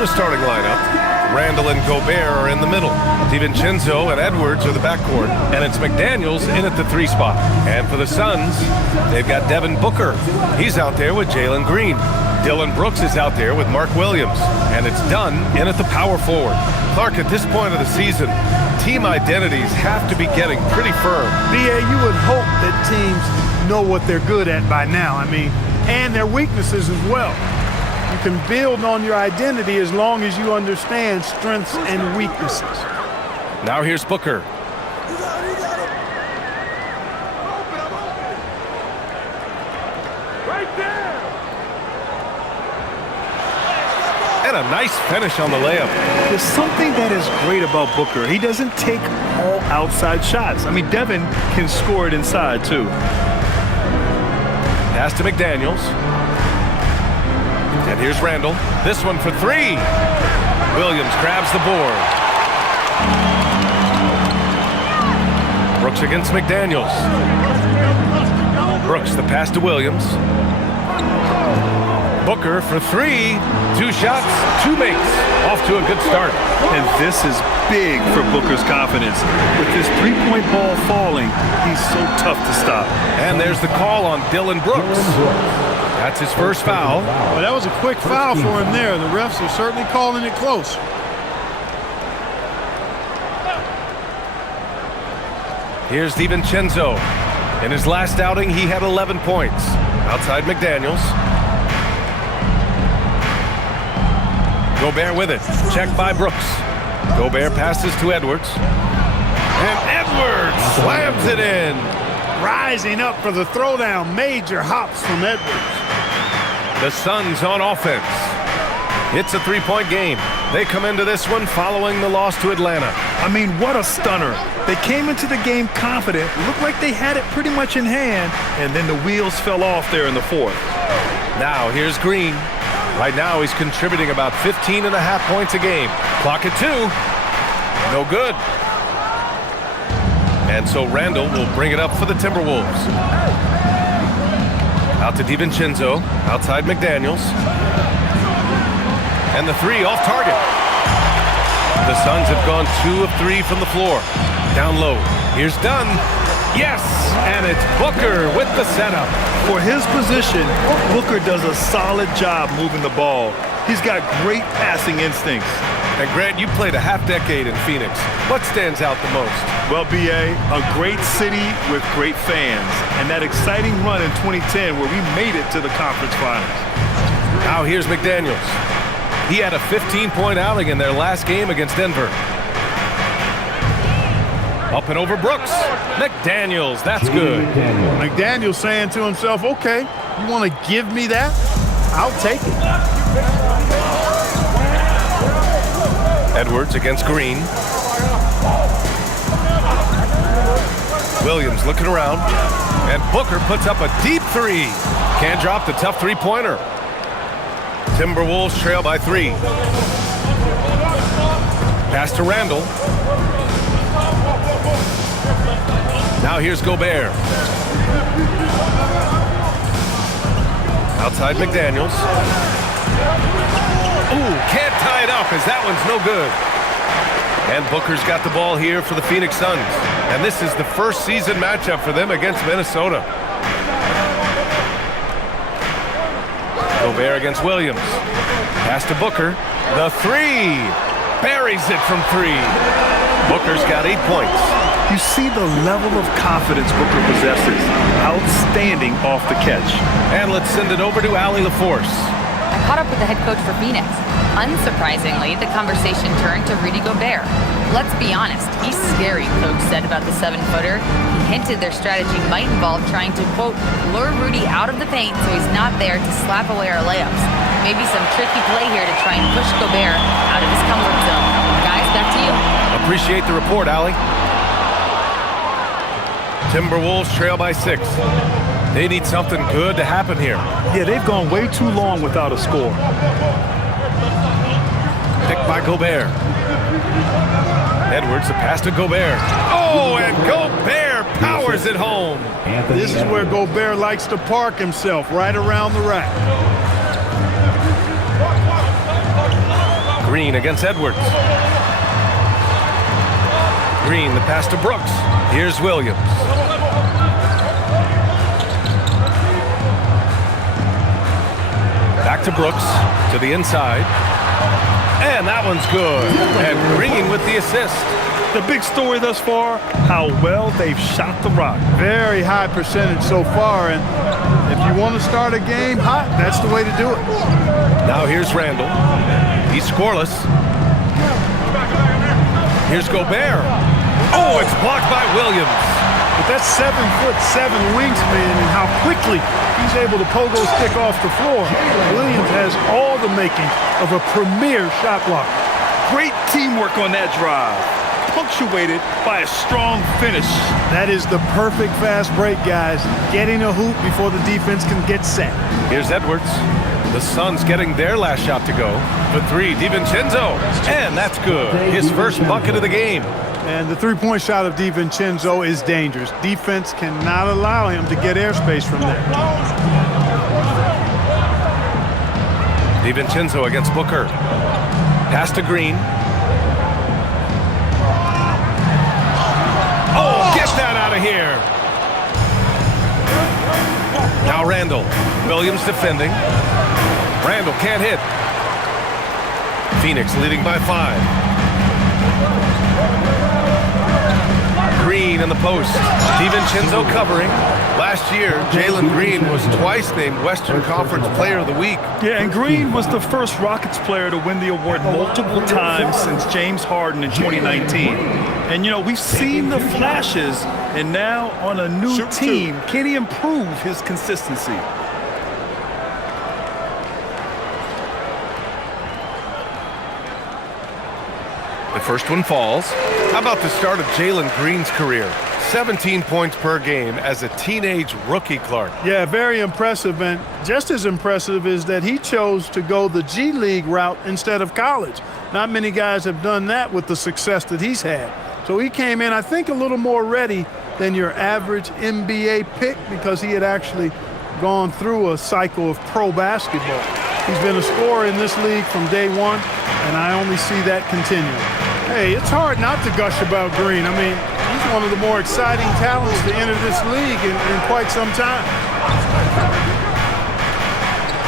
Minnesota starting lineup. Randall and Gobert are in the middle. DiVincenzo and Edwards are the backcourt. And it's McDaniels in at the 3 spot. And for the Suns, they've got Devin Booker. He's out there with Jalen Green. Dylan Brooks is out there with Mark Williams. And it's Dunn in at the power forward. Clark, at this point of the season, team identities have to be getting pretty firm. B.A., you would hope that teams know what they're good at by now. I mean, and their weaknesses as well. You can build on your identity as long as you understand strengths and weaknesses. Now here's Booker. Right there. And a nice finish on the layup. There's something that is great about Booker. He doesn't take all outside shots. I mean, Devin can score it inside, too. Pass to McDaniels. And here's Randall. This one for 3. Williams grabs the board. Brooks against McDaniels. Brooks, the pass to Williams. Booker for 3. 2 shots, 2 makes. Off to a good start. And this is big for Booker's confidence. With his three-point ball falling, he's so tough to stop. And there's the call on Dylan Brooks. That's his first foul. Well, that was a quick foul for him there. The refs are certainly calling it close. Here's DiVincenzo. In his last outing, he had 11 points. Outside McDaniels. Gobert with it. Checked by Brooks. Gobert passes to Edwards. And Edwards slams it in. Rising up for the throwdown. Major hops from Edwards. The Suns on offense. It's a 3-point game. They come into this one following the loss to Atlanta. I mean, what a stunner. They came into the game confident, looked like they had it pretty much in hand, and then the wheels fell off there in the 4th. Now here's Green. Right now he's contributing about 15.5 points a game. Clock at 2. No good. And so Randall will bring it up for the Timberwolves. Out to DiVincenzo. Outside McDaniels. And the 3 off target. The Suns have gone 2 of 3 from the floor. Down low. Here's Dunn. Yes! And it's Booker with the setup. For his position, Booker does a solid job moving the ball. He's got great passing instincts. And Grant, you played a half-decade in Phoenix. What stands out the most? Well, B.A., a great city with great fans. And that exciting run in 2010 where we made it to the conference finals. Now here's McDaniels. He had a 15-point outing in their last game against Denver. Up and over Brooks. McDaniels, that's good. McDaniels saying to himself, okay, you want to give me that? I'll take it. Edwards against Green. Williams looking around. And Booker puts up a deep 3. Can't drop the tough 3-pointer. Timberwolves trail by 3. Pass to Randall. Now here's Gobert. Outside McDaniels. Ooh, can't tie it up as that one's no good. And Booker's got the ball here for the Phoenix Suns. And this is the first season matchup for them against Minnesota. Gobert against Williams. Pass to Booker. The 3. Buries it from 3. Booker's got 8 points. You see the level of confidence Booker possesses. Outstanding off the catch. And let's send it over to Allie LaForce. I caught up with the head coach for Phoenix. Unsurprisingly, the conversation turned to Rudy Gobert. Let's be honest, he's scary, coach said about the 7-footer. He hinted their strategy might involve trying to, quote, lure Rudy out of the paint so he's not there to slap away our layups. Maybe some tricky play here to try and push Gobert out of his comfort zone. Guys, back to you. Appreciate the report, Allie. Timberwolves trail by 6. They need something good to happen here. Yeah, they've gone way too long without a score. Picked by Gobert. Edwards, the pass to Gobert. Oh, and Gobert powers it home. This is where Gobert likes to park himself, right around the rack. Green against Edwards. Green, the pass to Brooks. Here's Williams. Back to Brooks, to the inside. And that one's good. And Green with the assist. The big story thus far, how well they've shot the rock. Very high percentage so far, and if you want to start a game hot, that's the way to do it. Now here's Randall. He's scoreless. Here's Gobert. Oh, it's blocked by Williams. But that's 7'7" wingspan, and how quickly he's able to pogo stick off the floor. Williams has all the makings of a premier shot blocker. Great teamwork on that drive, punctuated by a strong finish. That is the perfect fast break, guys. Getting a hoop before the defense can get set. Here's Edwards. The Suns getting their last shot to go. For three, DiVincenzo. And that's good. His first bucket of the game. And the three-point shot of DiVincenzo is dangerous. Defense cannot allow him to get airspace from there. DiVincenzo against Booker. Pass to Green. Oh, get that out of here. Now Randall. Williams defending. Randall can't hit. Phoenix leading by 5. Green in the post. DiVincenzo covering. Last year, Jalen Green was twice named Western Conference Player of the Week. Yeah, and Green was the first Rockets player to win the award multiple times since James Harden in 2019. And, you know, we've seen the flashes, and now on a new team, can he improve his consistency? The first one falls. How about the start of Jalen Green's career? 17 points per game as a teenage rookie, Clark. Yeah, very impressive, and just as impressive is that he chose to go the G League route instead of college. Not many guys have done that with the success that he's had. So he came in, I think, a little more ready than your average NBA pick because he had actually gone through a cycle of pro basketball. He's been a scorer in this league from day one, and I only see that continuing. Hey, it's hard not to gush about Green. I mean, he's one of the more exciting talents to enter this league in quite some time.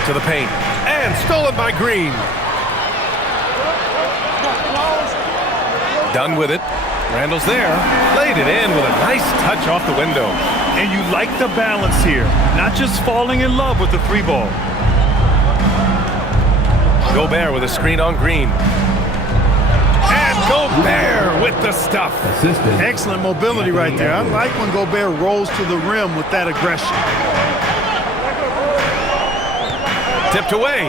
To the paint. And stolen by Green. Done with it. Randall's there. Laid it in with a nice touch off the window. And you like the balance here, not just falling in love with the three ball. Gobert with a screen on Green. And Gobert with the stuff. Excellent mobility right there. I like when Gobert rolls to the rim with that aggression. Tipped away.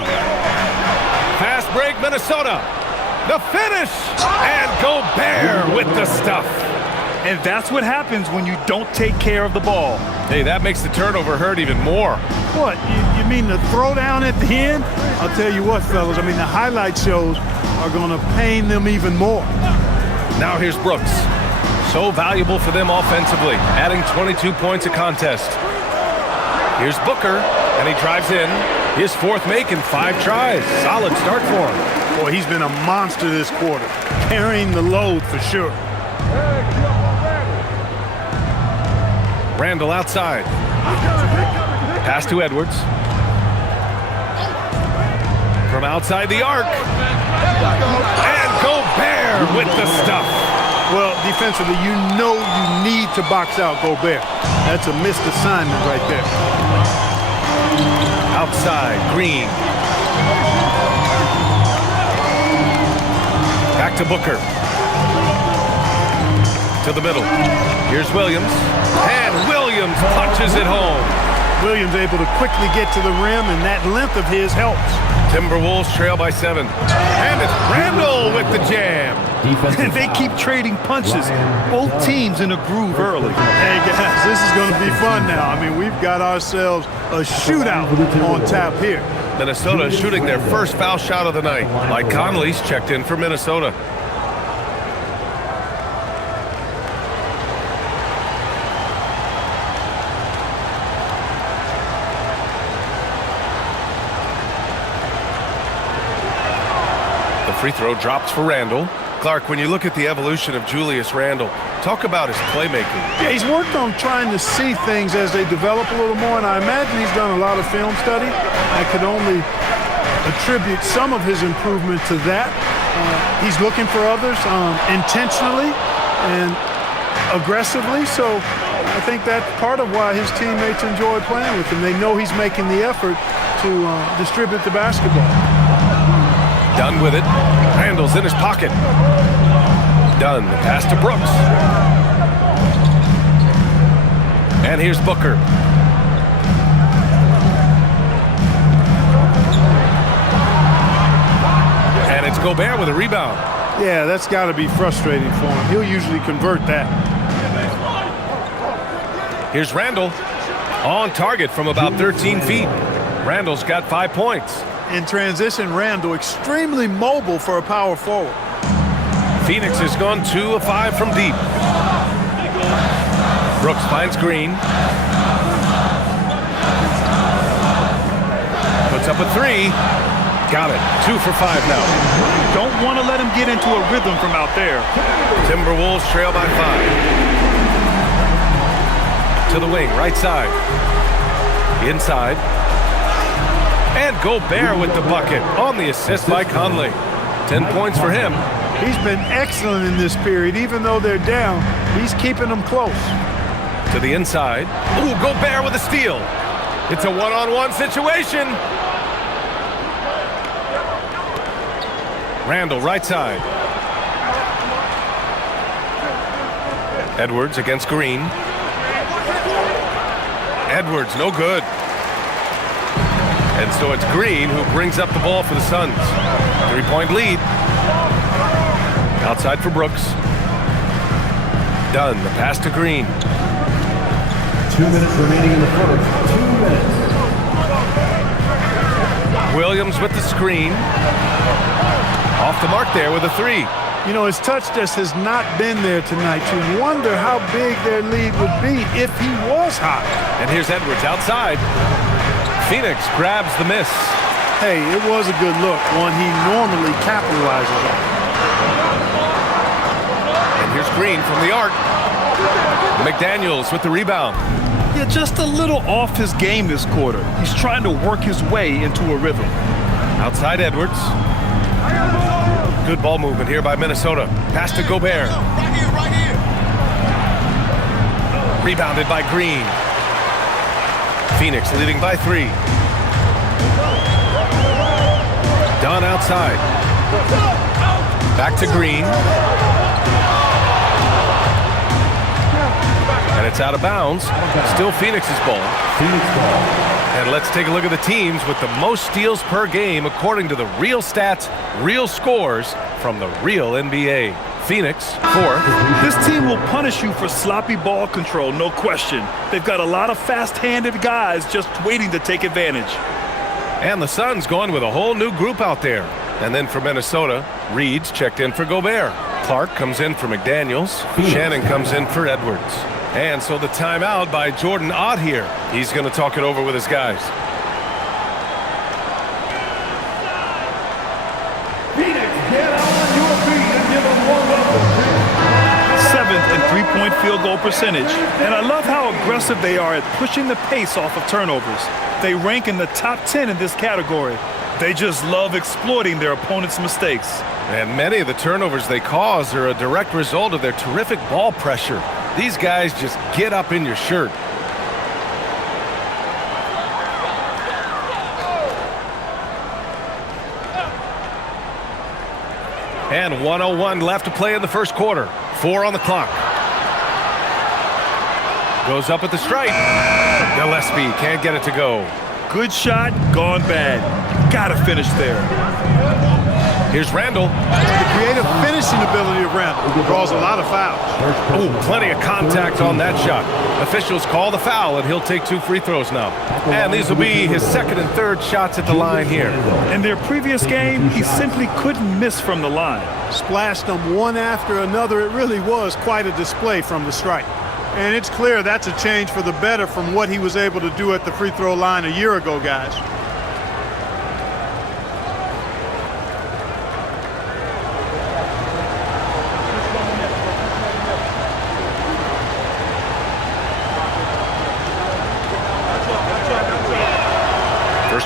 Fast break, Minnesota. The finish. And Gobert with the stuff. And that's what happens when you don't take care of the ball. Hey, that makes the turnover hurt even more. What, you mean the throwdown at the end? I'll tell you what, fellas, I mean, the highlight shows are going to pain them even more. Now here's Brooks. So valuable for them offensively, adding 22 points a contest. Here's Booker, and he drives in. His fourth make in 5 tries. Solid start for him. Boy, he's been a monster this quarter, carrying the load for sure. Randall outside. Pass to Edwards. From outside the arc. And Gobert with the stuff. Well, defensively, you know you need to box out Gobert. That's a missed assignment right there. Outside, Green. Back to Booker. To the middle. Here's Williams. And Williams punches it home. Williams able to quickly get to the rim, and that length of his helps. Timberwolves trail by 7. And it's Randall with the jam. And they keep trading punches. Both teams in a groove early. Hey, guys, this is going to be fun now. I mean, we've got ourselves a shootout on tap here. Minnesota shooting their first foul shot of the night. Mike Conley's checked in for Minnesota. Free throw drops for Randle. Clark, when you look at the evolution of Julius Randle, talk about his playmaking. Yeah, he's worked on trying to see things as they develop a little more, and I imagine he's done a lot of film study. I could only attribute some of his improvement to that. He's looking for others intentionally and aggressively, so I think that's part of why his teammates enjoy playing with him. They know he's making the effort to distribute the basketball. Dunn with it. Randle's in his pocket. Dunn, the pass to Brooks. And here's Booker. And it's Gobert with a rebound. Yeah, that's got to be frustrating for him. He'll usually convert that. Here's Randle. On target from about 13 feet. Randle's got 5 points. In transition, Randle extremely mobile for a power forward. Phoenix has gone 2 of 5 from deep. Brooks finds Green. Puts up a 3. Got it. 2 for 5 now. Don't want to let him get into a rhythm from out there. Timberwolves trail by 5. To the wing, right side. Inside. And Gobert with the bucket on the assist by Conley. 10 points for him. He's been excellent in this period. Even though they're down, he's keeping them close. To the inside. Ooh, Gobert with a steal. It's a one-on-one situation. Randle, right side. Edwards against Green. Edwards, no good. And so it's Green who brings up the ball for the Suns. 3-point lead. Outside for Brooks. Dunn, the pass to Green. 2 minutes remaining in the first. 2 minutes. Williams with the screen. Off the mark there with a 3. You know, his touch just has not been there tonight. You wonder how big their lead would be if he was hot. And here's Edwards outside. Phoenix grabs the miss. Hey, it was a good look, one he normally capitalizes on. And here's Green from the arc. McDaniels with the rebound. Yeah, just a little off his game this quarter. He's trying to work his way into a rhythm. Outside Edwards. Good ball movement here by Minnesota. Pass to Gobert. Right here. Rebounded by Green. Phoenix leading by 3. Dunn outside. Back to Green. And it's out of bounds. Still Phoenix's ball. And let's take a look at the teams with the most steals per game according to the real stats, real scores from the real NBA. Phoenix, 4th. This team will punish you for sloppy ball control, no question. They've got a lot of fast-handed guys just waiting to take advantage. And the Suns going with a whole new group out there. And then for Minnesota, Reed's checked in for Gobert. Clark comes in for McDaniels. Shannon comes in for Edwards. And so the timeout by Jordan Ott here. He's going to talk it over with his guys. Phoenix, get on your feet and give them one welcome. 7th in three-point field goal percentage. And I love how aggressive they are at pushing the pace off of turnovers. They rank in the top 10 in this category. They just love exploiting their opponent's mistakes. And many of the turnovers they cause are a direct result of their terrific ball pressure. These guys just get up in your shirt. And 1:01 left to play in the first quarter. 4 on the clock. Goes up at the stripe. Gillespie can't get it to go. Good shot, gone bad. Gotta finish there. Here's Randle. The creative finishing ability of Randle draws a lot of fouls. Oh, plenty of contact on that shot. Officials call the foul, and he'll take 2 free throws now. And these will be his 2nd and 3rd shots at the line here. In their previous game, he simply couldn't miss from the line. Splashed them one after another. It really was quite a display from the stripe. And it's clear that's a change for the better from what he was able to do at the free throw line a year ago, guys.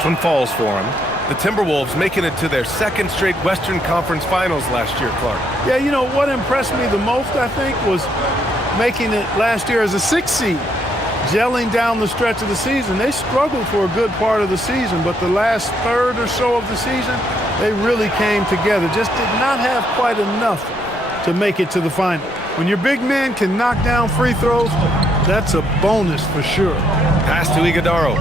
one falls for him. The Timberwolves making it to their second straight Western Conference Finals last year, Clark. Yeah, you know, what impressed me the most, I think, was making it last year as a 6th seed. Gelling down the stretch of the season. They struggled for a good part of the season, but the last third or so of the season, they really came together. Just did not have quite enough to make it to the final. When your big man can knock down free throws, that's a bonus for sure. Pass to Iguodaro.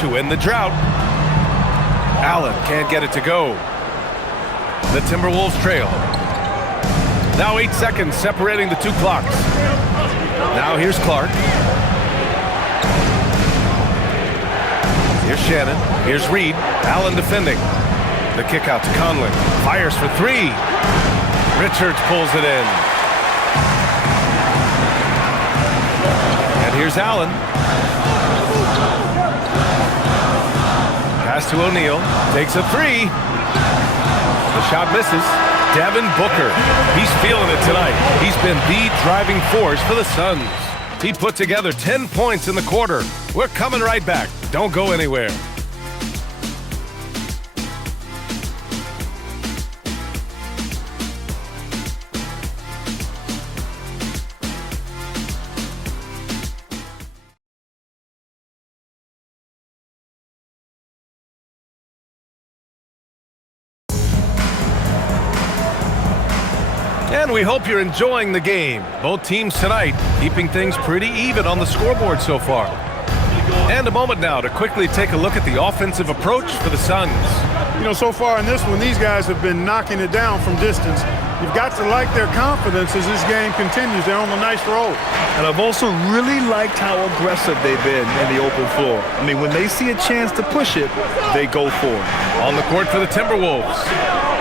To end the drought. Allen can't get it to go. The Timberwolves trail. Now 8 seconds separating the two clocks. Now here's Clark. Here's Shannon. Here's Reed. Allen defending. The kick out to Conley. Fires for 3. Richards pulls it in. And here's Allen. Pass to O'Neal. Takes a 3. The shot misses. Devin Booker. He's feeling it tonight. He's been the driving force for the Suns. He put together 10 points in the quarter. We're coming right back. Don't go anywhere. And we hope you're enjoying the game. Both teams tonight keeping things pretty even on the scoreboard so far. And a moment now to quickly take a look at the offensive approach for the Suns. You know, so far in this one, these guys have been knocking it down from distance. You've got to like their confidence as this game continues. They're on a nice roll. And I've also really liked how aggressive they've been in the open floor. I mean, when they see a chance to push it, they go for it. On the court for the Timberwolves.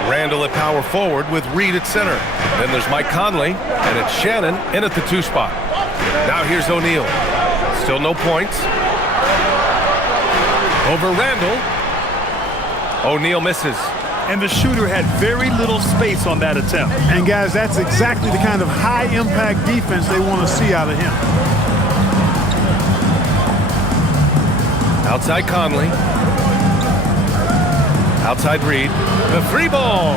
Randall at power forward with Reed at center. Then there's Mike Conley, and it's Shannon in at the 2 spot. Now here's O'Neal. Still no points. Over Randall. O'Neal misses. And the shooter had very little space on that attempt. And guys, that's exactly the kind of high-impact defense they want to see out of him. Outside Conley. Outside Reed. The 3 ball.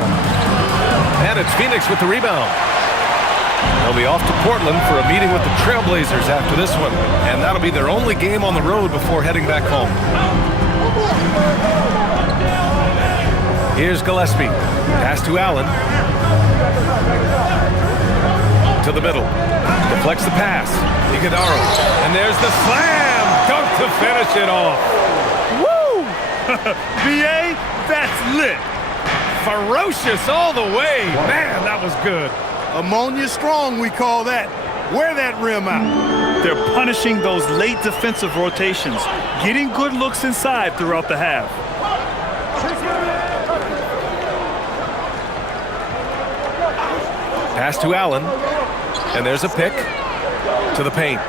And it's Phoenix with the rebound. They'll be off to Portland for a meeting with the Trailblazers after this one. And that'll be their only game on the road before heading back home. Here's Gillespie. Pass to Allen. To the middle. Deflects the pass. Iguodaro. And there's the slam. Dunk to finish it off. Woo! BA, that's lit. Ferocious all the way. Man, that was good. Ammonia strong, we call that. Wear that rim out. They're punishing those late defensive rotations, getting good looks inside throughout the half. Pass to Allen. And there's a pick to the paint.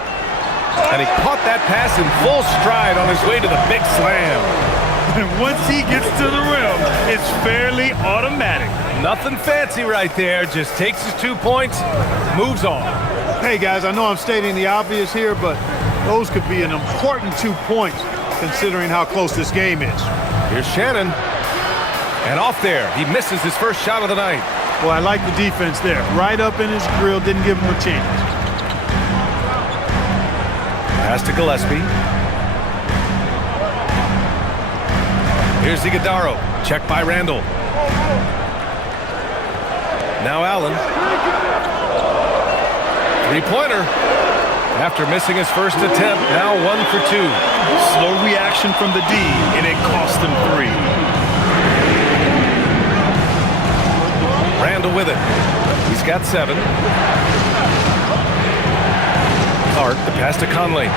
And he caught that pass in full stride on his way to the big slam. And once he gets to the rim, it's fairly automatic. Nothing fancy right there. Just takes his 2 points, moves on. Hey, guys, I know I'm stating the obvious here, but those could be an important 2 points considering how close this game is. Here's Shannon. And off there. He misses his first shot of the night. Well, I like the defense there. Right up in his grill, didn't give him a chance. Pass to Gillespie. Here's Iguodaro. Check by Randall. Now Allen. 3-pointer. After missing his first attempt, now 1 for 2. Slow reaction from the D, and it cost him 3. Randall with it. He's got 7. Clark, the pass to Conley.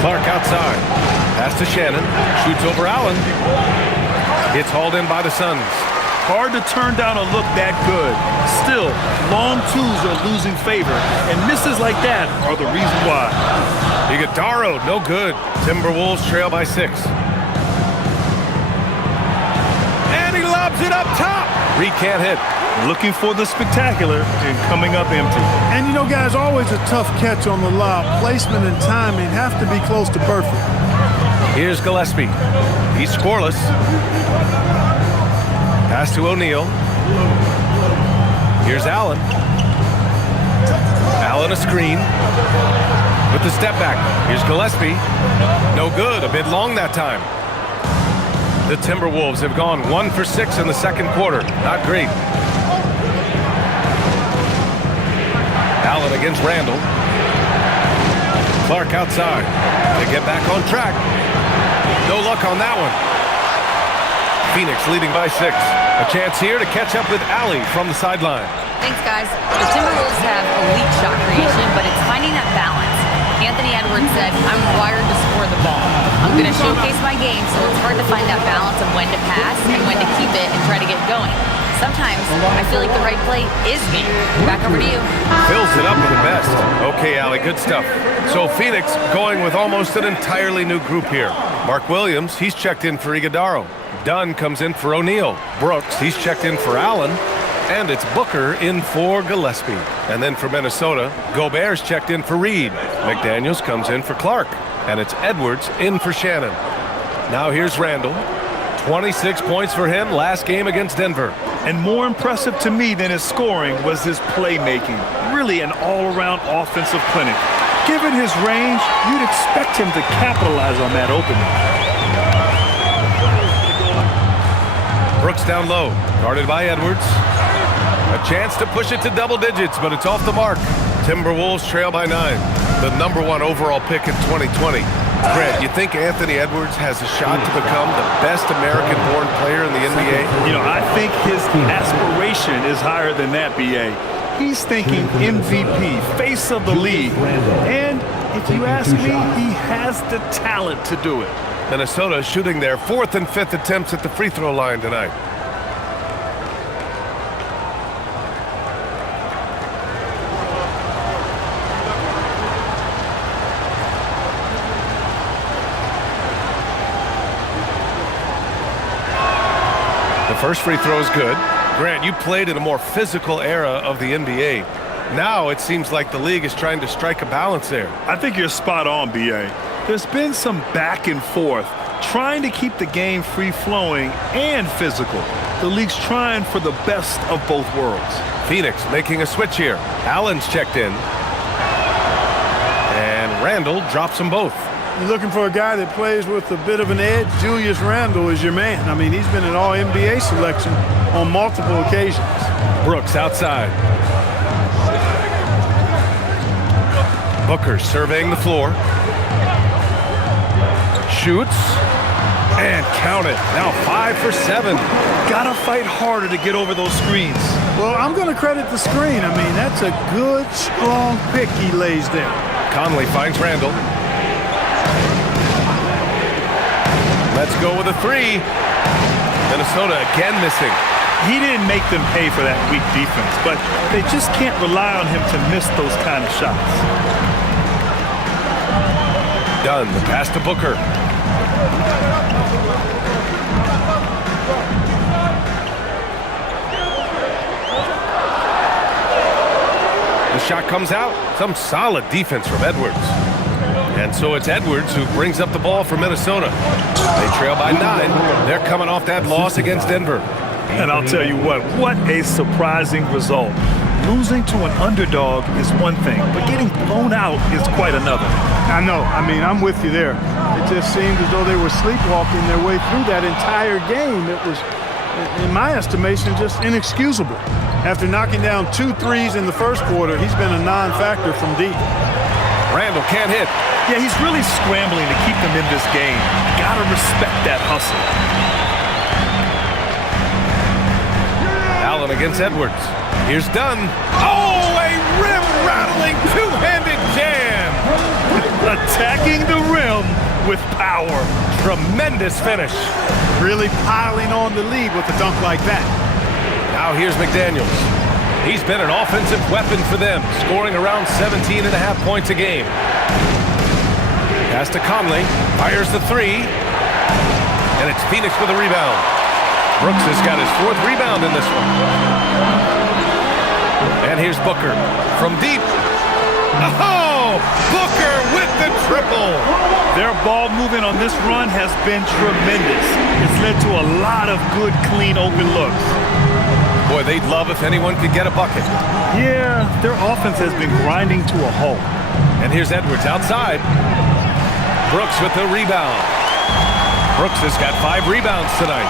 Clark outside. Pass to Shannon. Shoots over Allen. It's hauled in by the Suns. Hard to turn down a look that good. Still, long twos are losing favor, and misses like that are the reason why. Iguodaro, no good. Timberwolves trail by 6. And he lobs it up top. Three can't hit. Looking for the spectacular and coming up empty. And you know, guys, always a tough catch on the lob. Placement and timing have to be close to perfect. Here's Gillespie. He's scoreless. Pass to O'Neal. Here's Allen. Allen a screen with the step back. Here's Gillespie. No good. A bit long that time. The Timberwolves have gone 1 for 6 in the second quarter. Not great. Allen against Randall. Clark outside. They get back on track. No luck on that one. Phoenix leading by 6. A chance here to catch up with Allie from the sideline. Thanks, guys. The Timberwolves have elite shot creation, but it's finding that balance. Anthony Edwards said, I'm wired to score the ball. I'm going to showcase my game, so it's hard to find that balance of when to pass and when to keep it and try to get going. Sometimes I feel like the right play is me. Back over to you. Fills it up with the best. Okay, Allie, good stuff. So Phoenix going with almost an entirely new group here. Mark Williams, he's checked in for Iguodaro. Dunn comes in for O'Neal. Brooks, he's checked in for Allen. And it's Booker in for Gillespie. And then for Minnesota, Gobert's checked in for Reed. McDaniels comes in for Clark. And it's Edwards in for Shannon. Now here's Randall. 26 points for him last game against Denver. And more impressive to me than his scoring was his playmaking. Really an all-around offensive clinic. Given his range, you'd expect him to capitalize on that opening. Brooks down low, guarded by Edwards. A chance to push it to double digits, but it's off the mark. Timberwolves trail by 9. The #1 overall pick in 2020. Grant, you think Anthony Edwards has a shot to become the best American-born player in the NBA? You know, I think his aspiration is higher than that, B.A. He's thinking MVP, face of the league. And if you ask me, he has the talent to do it. Minnesota shooting their 4th and 5th attempts at the free throw line tonight. The first free throw is good. Grant, you played in a more physical era of the NBA. Now it seems like the league is trying to strike a balance there. I think you're spot on, B.A. There's been some back and forth, trying to keep the game free-flowing and physical. The league's trying for the best of both worlds. Phoenix making a switch here. Allen's checked in. And Randall drops them both. You're looking for a guy that plays with a bit of an edge. Julius Randle is your man. I mean, he's been an all-NBA selection on multiple occasions. Brooks outside. Booker surveying the floor. Shoots. And count it. Now 5 for 7. Gotta fight harder to get over those screens. Well, I'm going to credit the screen. I mean, that's a good, strong pick he lays there. Conley finds Randall. Let's go with a 3. Minnesota again missing. He didn't make them pay for that weak defense, but they just can't rely on him to miss those kind of shots. Dunn, the pass to Booker. The shot comes out. Some solid defense from Edwards. And so it's Edwards who brings up the ball for Minnesota. They trail by 9. They're coming off that loss against Denver. And I'll tell you what a surprising result. Losing to an underdog is one thing, but getting blown out is quite another. I know. I mean, I'm with you there. It just seemed as though they were sleepwalking their way through that entire game. It was, in my estimation, just inexcusable. After knocking down 2 threes in the first quarter, he's been a non-factor from deep. Randall can't hit. Yeah, he's really scrambling to keep them in this game. Gotta respect that hustle. Allen against Edwards. Here's Dunn. Oh, a rim-rattling two-handed jam. Attacking the rim with power. Tremendous finish. Really piling on the lead with a dunk like that. Now here's McDaniels. He's been an offensive weapon for them, scoring around 17.5 points a game. Pass to Conley, fires the 3, and it's Phoenix with a rebound. Brooks has got his 4th rebound in this one. And here's Booker from deep. Oh, Booker with the triple. Their ball movement on this run has been tremendous. It's led to a lot of good, clean, open looks. Boy, they'd love if anyone could get a bucket. Yeah, their offense has been grinding to a halt. And here's Edwards outside. Brooks with the rebound. Brooks has got 5 rebounds tonight.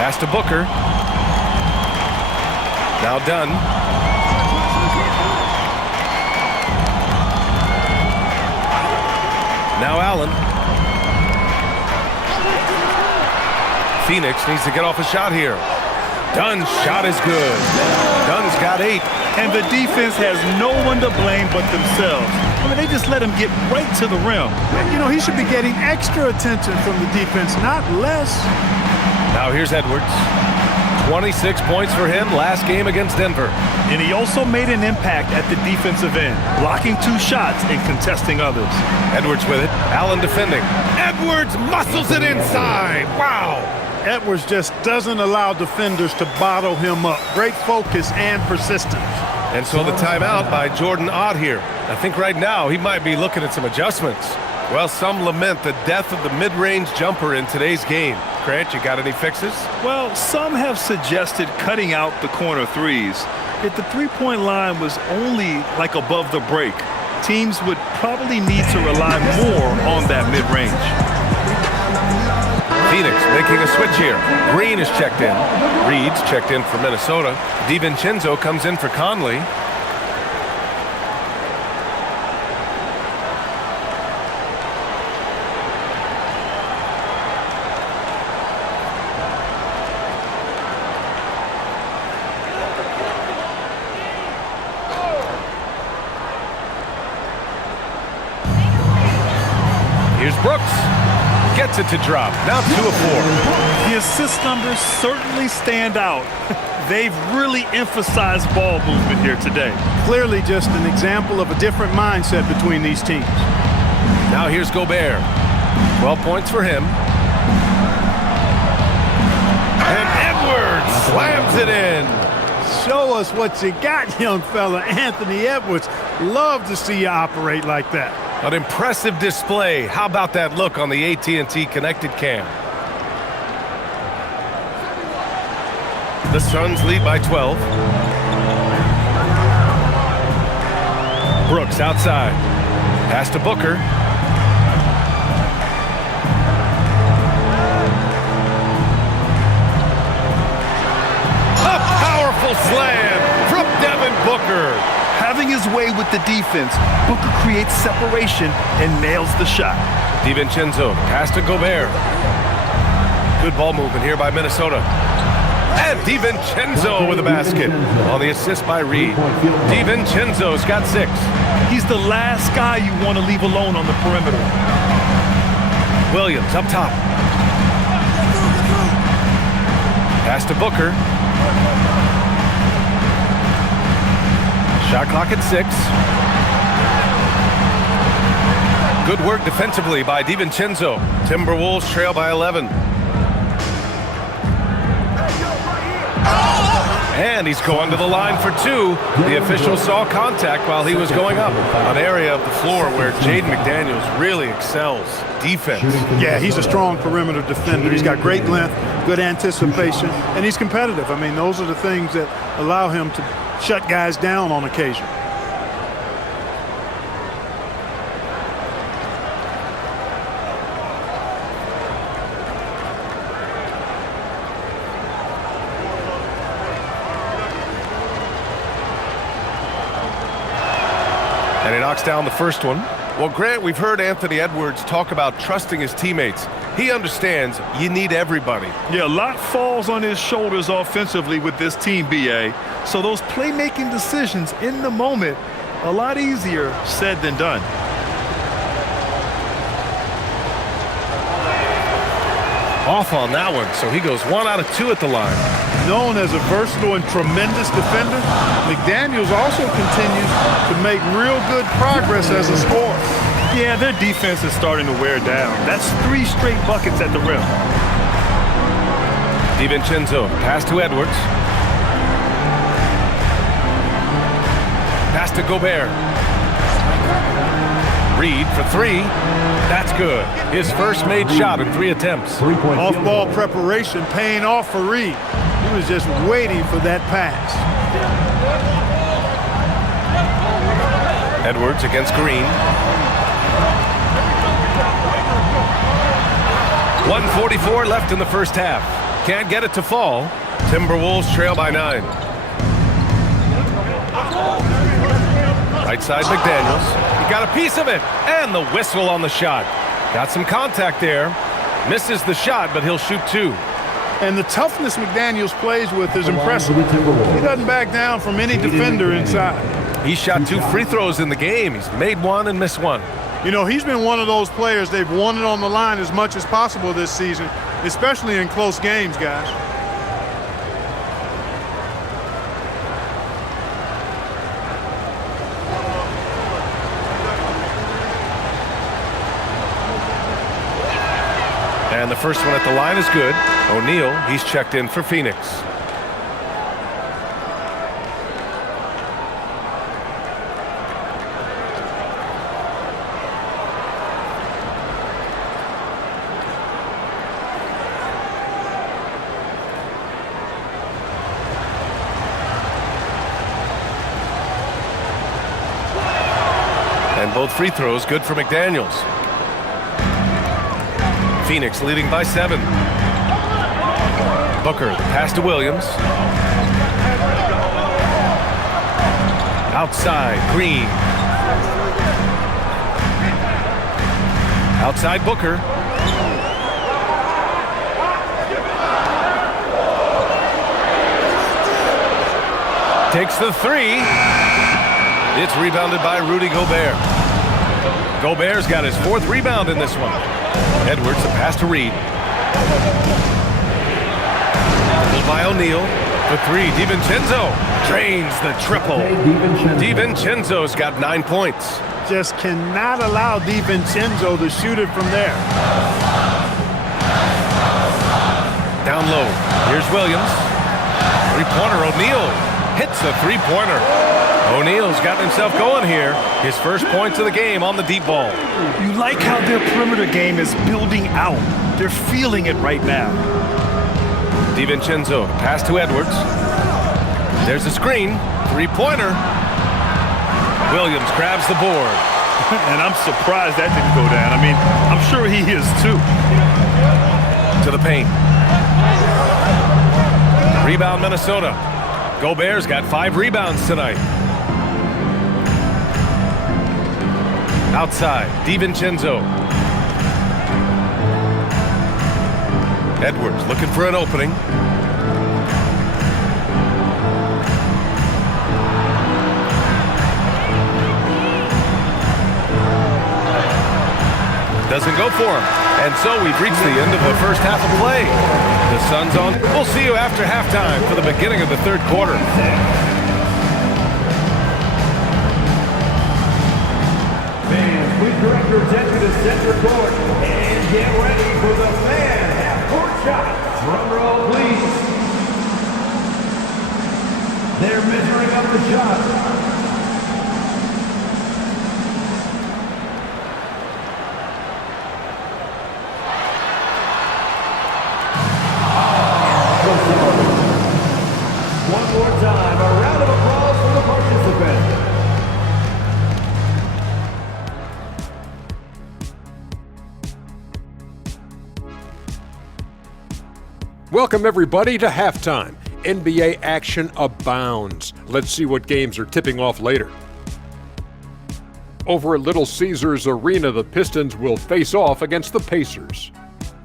Pass to Booker. Now Dunn. Now Allen. Phoenix needs to get off a shot here. Dunn's shot is good. Dunn's got 8. And the defense has no one to blame but themselves. I mean, they just let him get right to the rim. You know, he should be getting extra attention from the defense, not less. Now here's Edwards. 26 points for him last game against Denver. And he also made an impact at the defensive end, blocking 2 shots and contesting others. Edwards with it. Allen defending. Edwards muscles it inside. Wow. Edwards just doesn't allow defenders to bottle him up. Great focus and persistence. And so the timeout by Jordan Ott here. I think right now he might be looking at some adjustments. Well, some lament the death of the mid-range jumper in today's game. Grant, you got any fixes? Well, some have suggested cutting out the corner threes. If the three-point line was only like above the break, teams would probably need to rely more on that mid-range. Phoenix making a switch here. Green is checked in. Reed's checked in for Minnesota. DiVincenzo comes in for Conley. Here's Brooks. Gets it to drop. Now 2 of 4. The assist numbers certainly stand out. They've really emphasized ball movement here today. Clearly just an example of a different mindset between these teams. Now here's Gobert. 12 points for him. And Edwards slams it in. Show us what you got, young fella. Anthony Edwards. Love to see you operate like that. An impressive display. How about that look on the AT&T connected cam? The Suns lead by 12. Brooks outside. Pass to Booker. A powerful slam from Devin Booker. Having his way with the defense, Booker creates separation and nails the shot. DiVincenzo, pass to Gobert. Good ball movement here by Minnesota. And DiVincenzo with a basket on the assist by Reed. DiVincenzo's got 6. He's the last guy you want to leave alone on the perimeter. Williams up top. Pass to Booker. Shot clock at 6. Good work defensively by DiVincenzo. Timberwolves trail by 11. And he's going to the line for 2. The official saw contact while he was going up. An area of the floor where Jaden McDaniels really excels. Defense. Yeah, he's a strong perimeter defender. He's got great length, good anticipation, and he's competitive. I mean, those are the things that allow him to shut guys down on occasion. And he knocks down the first one. Well, Grant, we've heard Anthony Edwards talk about trusting his teammates. He understands you need everybody. Yeah, a lot falls on his shoulders offensively with this team, BA. So those playmaking decisions in the moment, a lot easier said than done. Off on that one, so he goes 1 out of 2 at the line. Known as a versatile and tremendous defender, McDaniels also continues to make real good progress as a scorer. Yeah, their defense is starting to wear down. That's 3 straight buckets at the rim. DiVincenzo, pass to Edwards. Pass to Gobert. Reed for 3. That's good. His first made shot in 3 attempts. Off-ball preparation paying off for Reed. He was just waiting for that pass. Edwards against Green. 1:44 left in the first half. Can't get it to fall. Timberwolves trail by 9. Right side McDaniels. He got a piece of it. And the whistle on the shot. Got some contact there. Misses the shot, but he'll shoot 2. And the toughness McDaniels plays with is impressive. He doesn't back down from any defender inside. He shot 2 free throws in the game. He's made 1 and missed 1. You know, he's been one of those players they've wanted on the line as much as possible this season, especially in close games, guys. And the first one at the line is good. O'Neal, he's checked in for Phoenix. And both free throws good for McDaniels. Phoenix leading by 7. Booker, the pass to Williams. Outside, Green. Outside Booker. Takes the 3. It's rebounded by Rudy Gobert. Gobert's got his 4th rebound in this one. Edwards, the pass to Reed. Pulled by O'Neal for 3. DiVincenzo drains the triple. DiVincenzo's got 9 points. Just cannot allow DiVincenzo to shoot it from there. Down low. Here's Williams. 3-pointer. O'Neal hits a 3-pointer. O'Neal's gotten himself going here. His first points of the game on the deep ball. You like how their perimeter game is building out. They're feeling it right now. DiVincenzo, pass to Edwards. There's a screen. 3-pointer. Williams grabs the board. And I'm surprised that didn't go down. I mean, I'm sure he is too. To the paint. Rebound Minnesota. Gobert's got 5 rebounds tonight. Outside, DiVincenzo. Edwards looking for an opening. Doesn't go for him. And so we've reached the end of the first half of play. The Suns on. We'll see you after halftime for the beginning of the 3rd quarter. Please direct your attention to center court and get ready for the fan half-court shot. Drum roll, please. They're measuring up the shot. One more time, a round of applause for the participants. Welcome, everybody, to halftime. NBA action abounds. Let's see what games are tipping off later. Over at Little Caesars Arena, the Pistons will face off against the Pacers.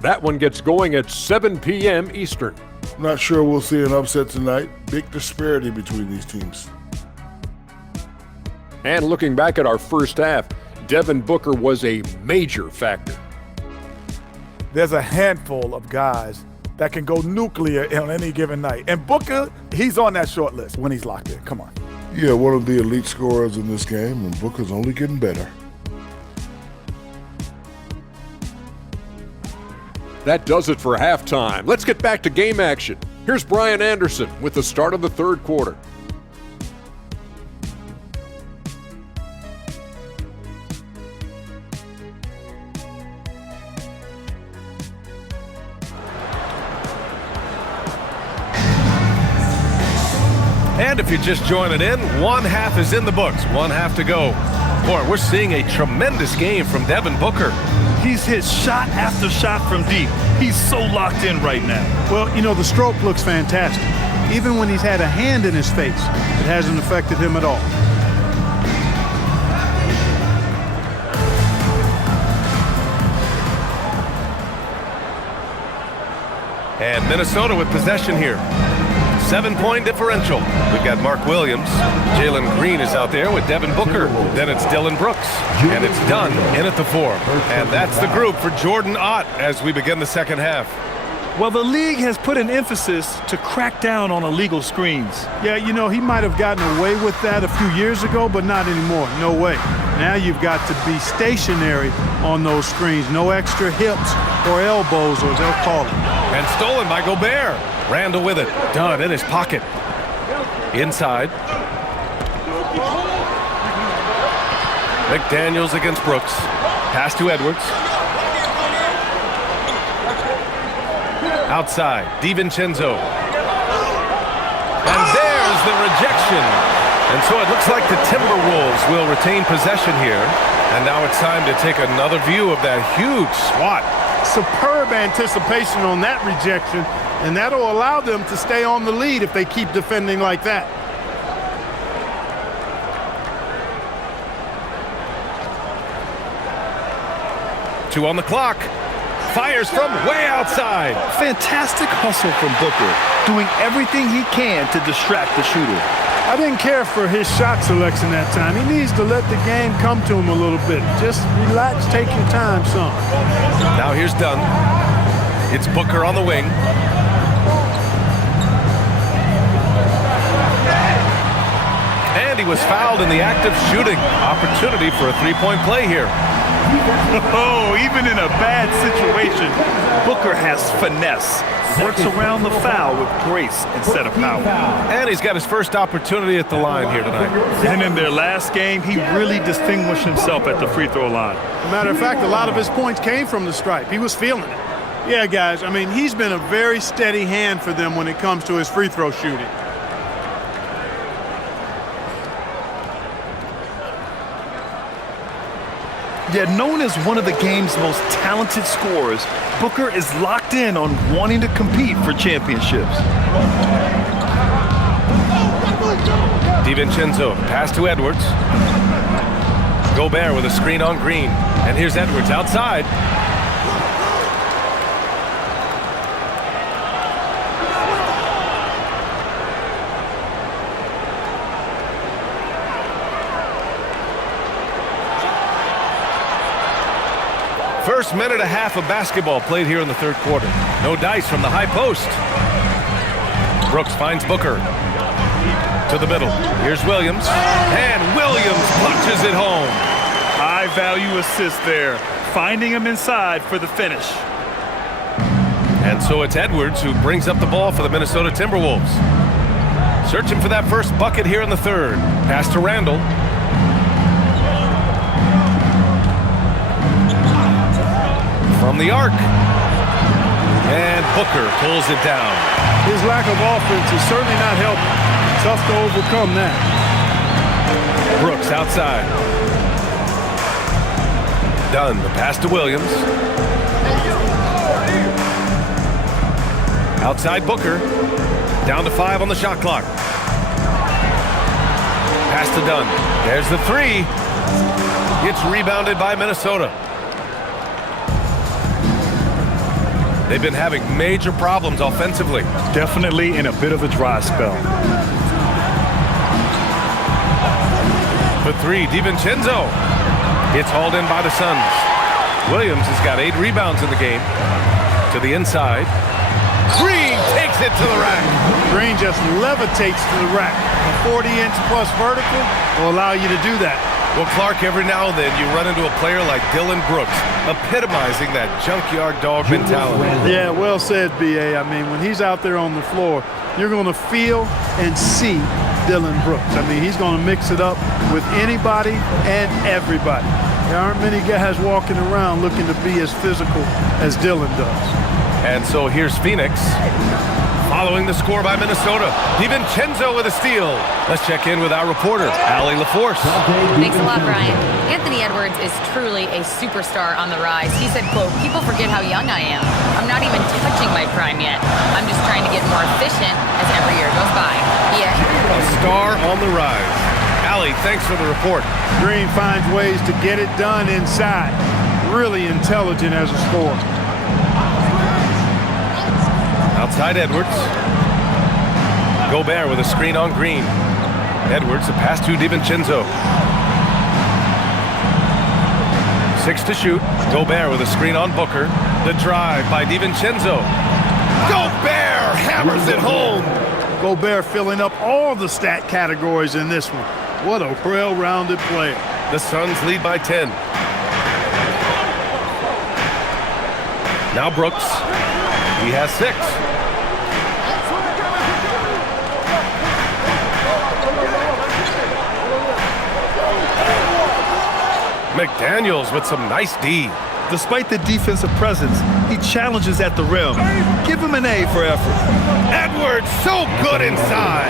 That one gets going at 7 p.m. Eastern. Not sure we'll see an upset tonight. Big disparity between these teams. And looking back at our first half, Devin Booker was a major factor. There's a handful of guys that can go nuclear on any given night. And Booker, he's on that short list when he's locked in. Come on. Yeah, one of the elite scorers in this game, and Booker's only getting better. That does it for halftime. Let's get back to game action. Here's Brian Anderson with the start of the third quarter. And if you're just joining in, one half is in the books, one half to go. Boy, we're seeing a tremendous game from Devin Booker. He's hit shot after shot from deep. He's so locked in right now. Well, you know, the stroke looks fantastic. Even when he's had a hand in his face, it hasn't affected him at all. And Minnesota with possession here. 7-point differential. We've got Mark Williams. Jalen Green is out there with Devin Booker. Then it's Dylan Brooks. And it's Dunn in at the 4. And that's the group for Jordan Ott as we begin the second half. Well, the league has put an emphasis to crack down on illegal screens. Yeah, you know, he might have gotten away with that a few years ago, but not anymore. No way. Now you've got to be stationary on those screens. No extra hips or elbows, or they'll call it. And stolen by Gobert. Randall with it. Dunn in his pocket. Inside. McDaniels against Brooks. Pass to Edwards. Outside, DiVincenzo. And there's the rejection. And so it looks like the Timberwolves will retain possession here. And now it's time to take another view of that huge swat. Superb anticipation on that rejection, and that'll allow them to stay on the lead if they keep defending like that. Two on the clock. Fires from way outside. Fantastic hustle from Booker, doing everything he can to distract the shooter. I didn't care for his shot selection that time. He needs to let the game come to him a little bit. Just relax, take your time, son. Now here's Dunn. It's Booker on the wing. And he was fouled in the act of shooting. Opportunity for a three-point play here. Oh, even in a bad situation, Booker has finesse. Works around the foul with grace instead of power. And he's got his first opportunity at the line here tonight. And in their last game, he really distinguished himself at the free throw line. Matter of fact, a lot of his points came from the stripe. He was feeling it. Yeah, guys, I mean, he's been a very steady hand for them when it comes to his free throw shooting. Yet known as one of the game's most talented scorers, Booker is locked in on wanting to compete for championships. DiVincenzo, pass to Edwards. Gobert with a screen on Green. And here's Edwards outside. First minute and a half of basketball played here in the third quarter. No dice from the high post. Brooks finds Booker. To the middle. Here's Williams. And Williams punches it home. High value assist there. Finding him inside for the finish. And so it's Edwards who brings up the ball for the Minnesota Timberwolves. Searching for that first bucket here in the third. Pass to Randall. From the arc. And Booker pulls it down. His lack of offense is certainly not helping. Tough to overcome that. Brooks outside. Dunn, the pass to Williams. Outside Booker. Down to 5 on the shot clock. Pass to Dunn. There's the three. It's rebounded by Minnesota. They've been having major problems offensively. Definitely in a bit of a dry spell. For three, DiVincenzo. It's hauled in by the Suns. Williams has got 8 rebounds in the game. To the inside. Green takes it to the rack. Green just levitates to the rack. A 40-inch plus vertical will allow you to do that. Well, Clark, every now and then you run into a player like Dylan Brooks, epitomizing that junkyard dog mentality. Yeah, well said, B.A. I mean, when he's out there on the floor, you're going to feel and see Dylan Brooks. I mean, he's going to mix it up with anybody and everybody. There aren't many guys walking around looking to be as physical as Dylan does. And so here's Phoenix. Following the score by Minnesota, DiVincenzo with a steal. Let's check in with our reporter, Allie LaForce. Thanks a lot, Brian. Anthony Edwards is truly a superstar on the rise. He said, quote, "People forget how young I am. I'm not even touching my prime yet. I'm just trying to get more efficient as every year goes by." Yeah. A star on the rise. Allie, thanks for the report. Green finds ways to get it done inside. Really intelligent as a scorer. Outside Edwards. Gobert with a screen on Green. Edwards, a pass to DiVincenzo. 6 to shoot. Gobert with a screen on Booker. The drive by DiVincenzo. Gobert hammers it home. Gobert filling up all the stat categories in this one. What a well-rounded player. The Suns lead by 10. Now Brooks. He has 6. McDaniels with some nice D. Despite the defensive presence, he challenges at the rim. Give him an A for effort. Edwards, so good inside.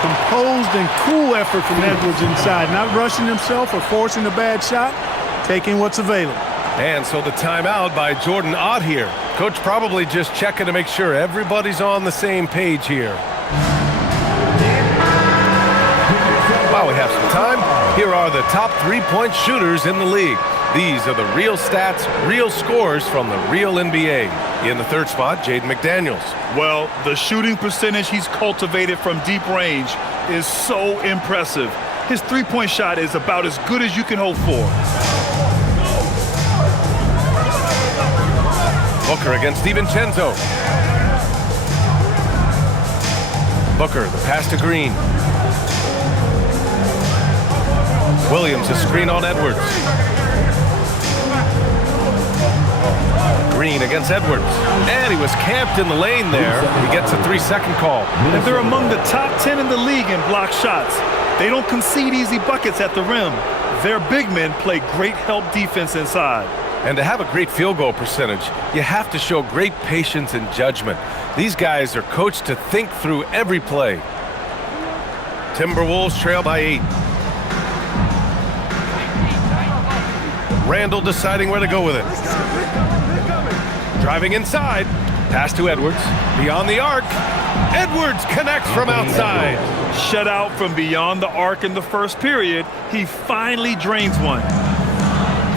Composed and cool effort from Edwards inside. Not rushing himself or forcing a bad shot. Taking what's available. And so the timeout by Jordan Ott here. Coach probably just checking to make sure everybody's on the same page here. While we have some time, here are the top three-point shooters in the league. These are the real stats, real scores from the real NBA. In the third spot, Jaden McDaniels. Well, the shooting percentage he's cultivated from deep range is so impressive. His three-point shot is about as good as you can hope for. Booker against DiVincenzo. Booker, the pass to Green. Williams, a screen on Edwards. Green against Edwards. And he was camped in the lane there. He gets a 3-second call. And they're among the top 10 in the league in block shots. They don't concede easy buckets at the rim. Their big men play great help defense inside. And to have a great field goal percentage, you have to show great patience and judgment. These guys are coached to think through every play. Timberwolves trail by 8. Randall deciding where to go with it. Driving inside. Pass to Edwards. Beyond the arc. Edwards connects from outside. Shut out from beyond the arc in the first period. He finally drains one.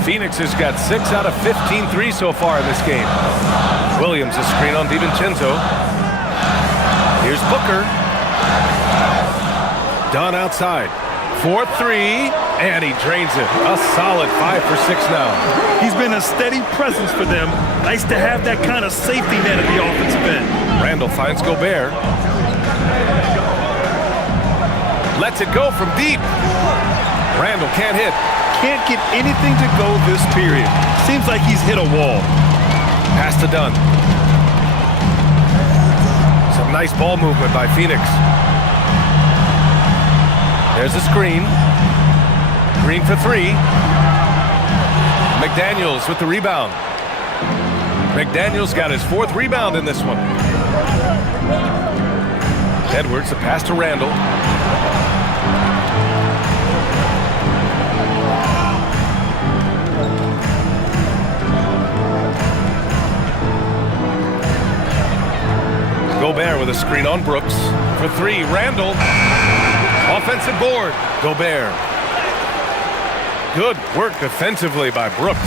Phoenix has got 6 out of 15 threes so far in this game. Williams, a screen on DiVincenzo. Here's Booker. Dunn outside. 4-3, and he drains it. A solid 5 for 6 now. He's been a steady presence for them. Nice to have that kind of safety net at the offensive end. Randall finds Gobert. Lets it go from deep. Randall can't hit. Can't get anything to go this period. Seems like he's hit a wall. Pass to Dunn. Some nice ball movement by Phoenix. There's a screen. Green for 3. McDaniels with the rebound. McDaniels got his 4th rebound in this one. Edwards, a pass to Randall. Gobert with a screen on Brooks. For 3, Randall. Offensive board. Gobert. Good work defensively by Brooks.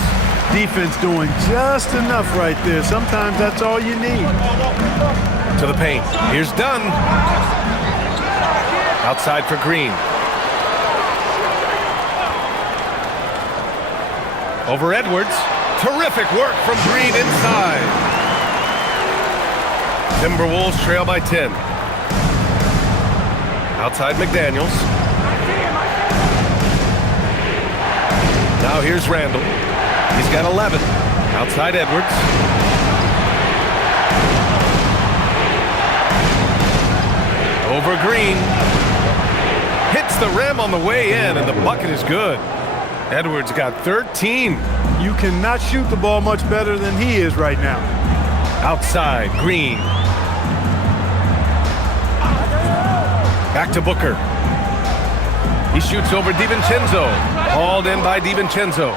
Defense doing just enough right there. Sometimes that's all you need. To the paint. Here's Dunn. Outside for Green. Over Edwards. Terrific work from Green inside. Timberwolves trail by 10. Outside McDaniels. Now here's Randall. He's got 11. Outside Edwards. Over Green. Hits the rim on the way in, and the bucket is good. Edwards got 13. You cannot shoot the ball much better than he is right now. Outside, Green. Back to Booker. He shoots over DiVincenzo. Hauled in by DiVincenzo.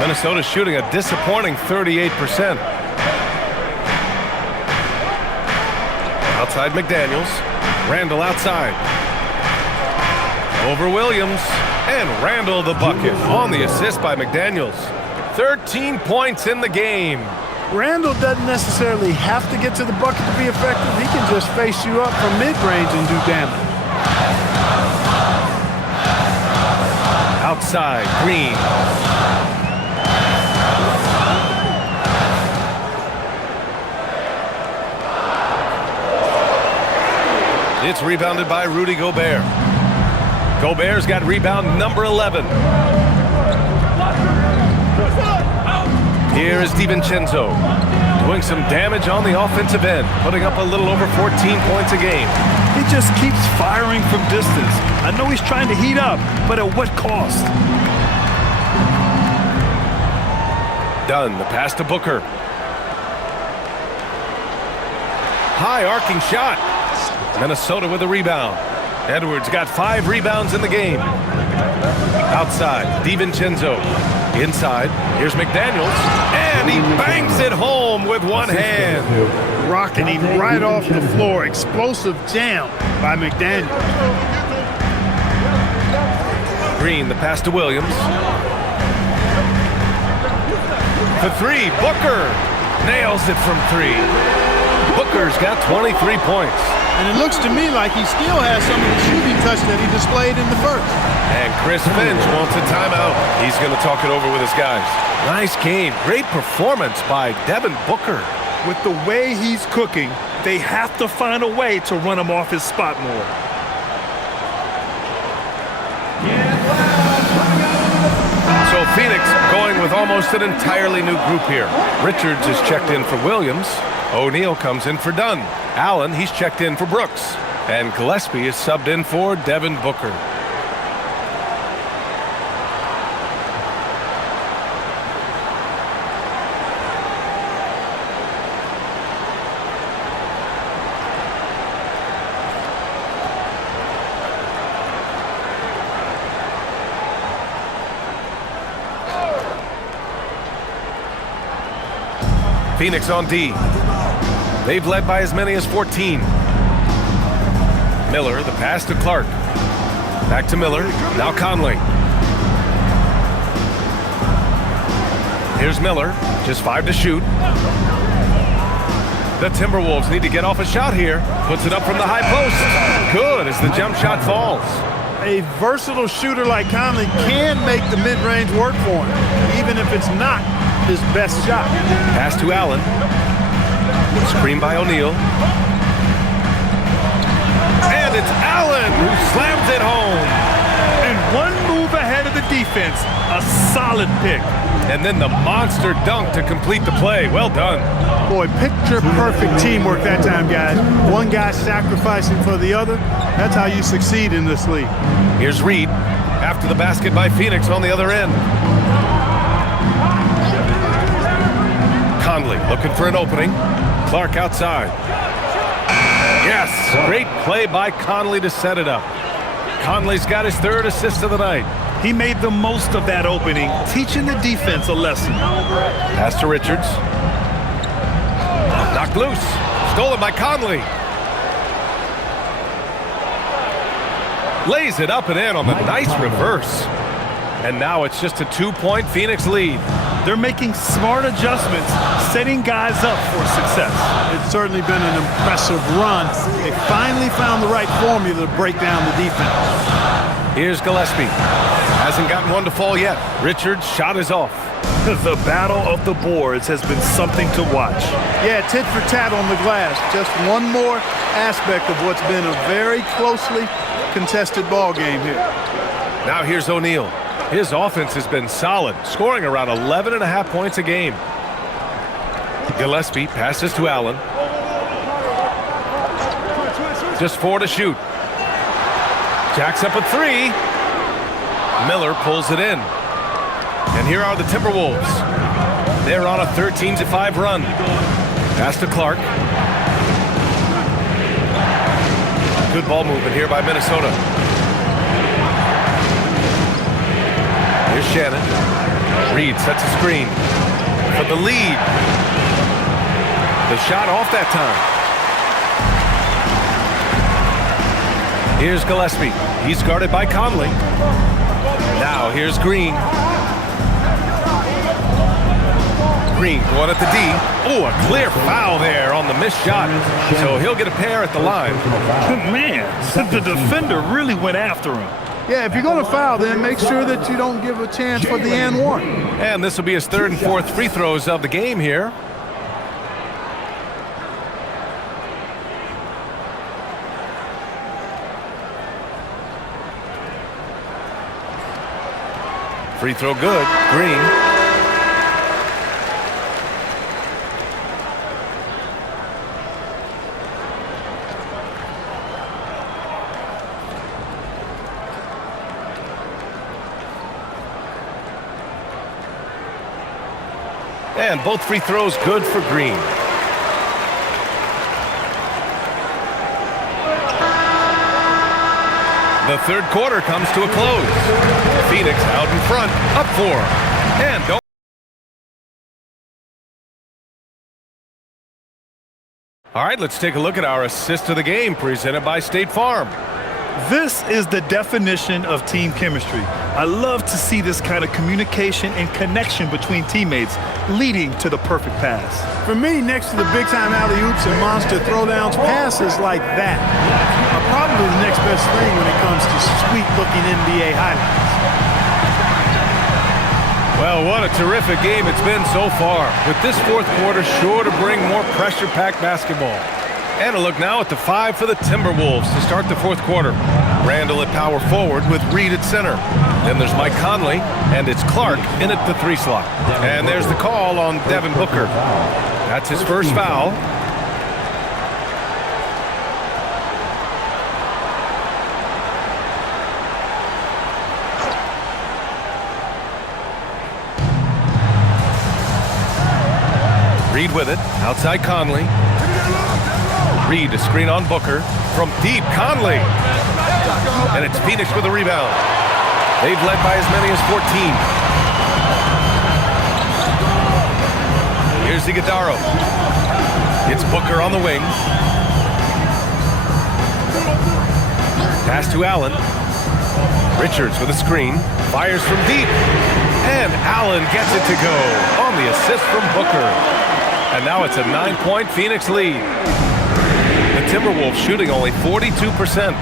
Minnesota shooting a disappointing 38%. Outside McDaniels. Randall outside. Over Williams. And Randall the bucket on the assist by McDaniels. 13 points in the game. Randall doesn't necessarily have to get to the bucket to be effective. He can just face you up from mid-range and do damage. Outside, Green. It's rebounded by Rudy Gobert. Gobert's got rebound number 11. Here is DiVincenzo doing some damage on the offensive end, putting up a little over 14 points a game. He just keeps firing from distance. I know he's trying to heat up, but at what cost? Dunn, the pass to Booker. High arcing shot. Minnesota with a rebound. Edwards got 5 rebounds in the game. Outside, DiVincenzo. Inside, here's McDaniels. And he bangs it home with one hand. Rocketing right off the floor. Explosive jam by McDaniels. Green, the pass to Williams. For 3, Booker nails it from 3. Booker's got 23 points. And it looks to me like he still has some of the shooting touch that he displayed in the first. And Chris Finch wants a timeout. He's going to talk it over with his guys. Nice game. Great performance by Devin Booker. With the way he's cooking, they have to find a way to run him off his spot more. So Phoenix going with almost an entirely new group here. Richards is checked in for Williams. O'Neal comes in for Dunn. Allen, he's checked in for Brooks. And Gillespie is subbed in for Devin Booker. Phoenix on D. They've led by as many as 14. Miller, the pass to Clark. Back to Miller. Now Conley. Here's Miller. Just 5 to shoot. The Timberwolves need to get off a shot here. Puts it up from the high post. Good as the jump shot falls. A versatile shooter like Conley can make the mid-range work for him, even if it's not his best shot. Pass to Allen. Screen by O'Neal. And it's Allen who slams it home. And one move ahead of the defense. A solid pick. And then the monster dunk to complete the play. Well done. Boy, picture-perfect teamwork that time, guys. One guy sacrificing for the other. That's how you succeed in this league. Here's Reed after the basket by Phoenix on the other end. Conley looking for an opening. Clark outside. Yes, great play by Conley to set it up. Conley's got his 3rd assist of the night. He made the most of that opening, teaching the defense a lesson. Pass to Richards. Knocked loose. Stolen by Conley. Lays it up and in on the nice reverse. And now it's just a 2-point Phoenix lead. They're making smart adjustments, setting guys up for success. It's certainly been an impressive run. They finally found the right formula to break down the defense. Here's Gillespie. Hasn't gotten one to fall yet. Richards' shot is off. The battle of the boards has been something to watch. Yeah, tit for tat on the glass. Just one more aspect of what's been a very closely contested ball game here. Now here's O'Neal. His offense has been solid, scoring around 11.5 points a game. Gillespie passes to Allen. Just 4 to shoot. Jacks up a 3. Miller pulls it in. And here are the Timberwolves. They're on a 13-5 run. Pass to Clark. Good ball movement here by Minnesota. Here's Shannon. Reed sets a screen for the lead. The shot off that time. Here's Gillespie. He's guarded by Conley. Now here's Green. Green going at the D. Oh, a clear foul there on the missed shot. So he'll get a pair at the line. Man, the defender really went after him. Yeah, if you're going to foul, then make sure that you don't give a chance for the and one. And this will be his 3rd and 4th free throws of the game here. Free throw good. Green. And both free throws good for Green. The third quarter comes to a close. Phoenix out in front, up 4. And don't. All right, let's take a look at our assist of the game presented by State Farm. This is the definition of team chemistry. I love to see this kind of communication and connection between teammates leading to the perfect pass. For me, next to the big-time alley-oops and monster throwdowns, passes like that are probably the next best thing when it comes to sweet-looking NBA highlights. Well, what a terrific game it's been so far, with this fourth quarter sure to bring more pressure-packed basketball. And a look now at the 5 for the Timberwolves to start the fourth quarter. Randall at power forward with Reed at center. Then there's Mike Conley, and it's Clark in at the 3 slot. And there's the call on Devin Booker. That's his first foul. Reed with it, outside Conley. Reed to screen on Booker. From deep, Conley. And it's Phoenix with a rebound. They've led by as many as 14. Here's Iguodala. It's Booker on the wing. Pass to Allen. Richards with a screen. Fires from deep. And Allen gets it to go on the assist from Booker. And now it's a 9-point Phoenix lead. The Timberwolves shooting only 42%.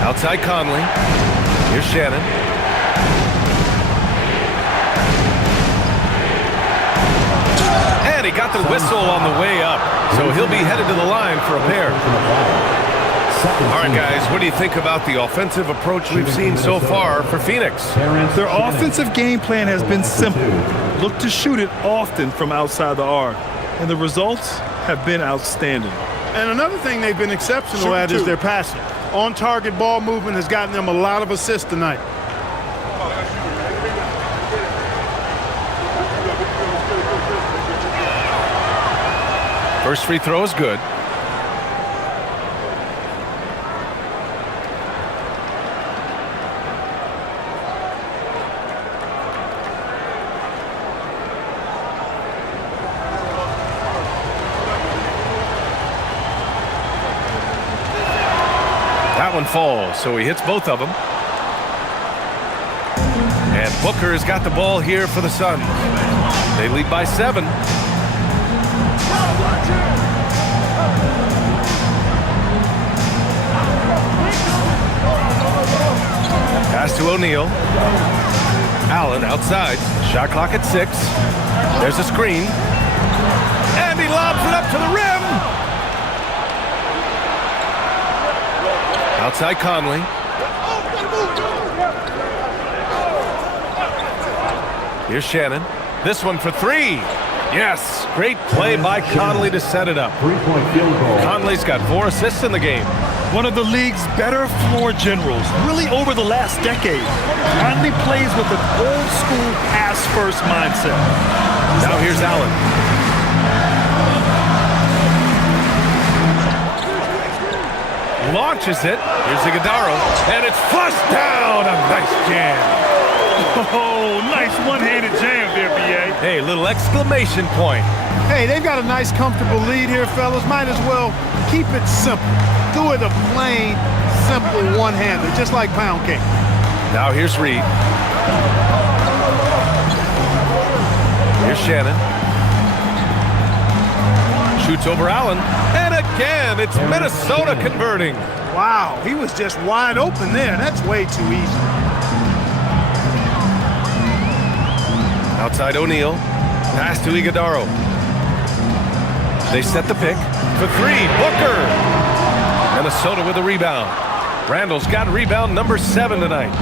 Outside Conley. Here's Shannon. And he got the whistle on the way up. So he'll be headed to the line for a pair. All right, guys, what do you think about the offensive approach we've seen so far for Phoenix? Their offensive game plan has been simple. Look to shoot it often from outside the arc. And the results have been outstanding. And another thing they've been exceptional at is their passing. On-target ball movement has gotten them a lot of assists tonight. First free throw is good. That one falls, so he hits both of them. And Booker has got the ball here for the Suns. They lead by 7. Pass to O'Neal. Allen outside. Shot clock at 6. There's a screen. And he lobs it up to the rim. Outside Conley. Here's Shannon. This one for three. Yes, great play by Conley to set it up. Three-point field goal. Conley's got 4 assists in the game. One of the league's better floor generals, really over the last decade. Conley plays with an old-school pass-first mindset. Now here's Allen. Launches it. Here's Iguodala, and it's flushed down. A nice jam. Oh, nice one-handed jam there, B.A. Hey, little exclamation point. Hey, they've got a nice, comfortable lead here, fellas. Might as well keep it simple. Do it a plain, simple one-hander, just like pound cake. Now here's Reed. Here's Shannon. Shoots over Allen. And again, it's Minnesota converting. Wow, he was just wide open there. That's way too easy. Outside O'Neal. Pass to Iguodala. They set the pick for three. Booker. Minnesota with a rebound. Randall's got rebound number 7 tonight.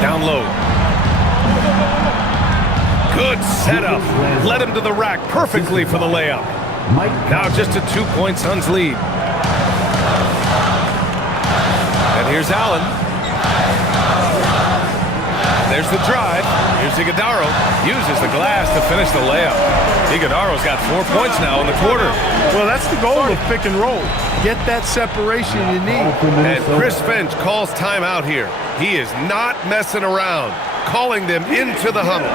Down low. Good setup. Led him to the rack perfectly for the layup. Now just a 2-point Suns lead. And here's Allen. There's the drive. Here's Iguodala. Uses the glass to finish the layup. Iguodala's got 4 points now in the quarter. Well, that's the goal of pick and roll. Get that separation you need. And Chris Finch calls timeout here. He is not messing around. Calling them into the huddle.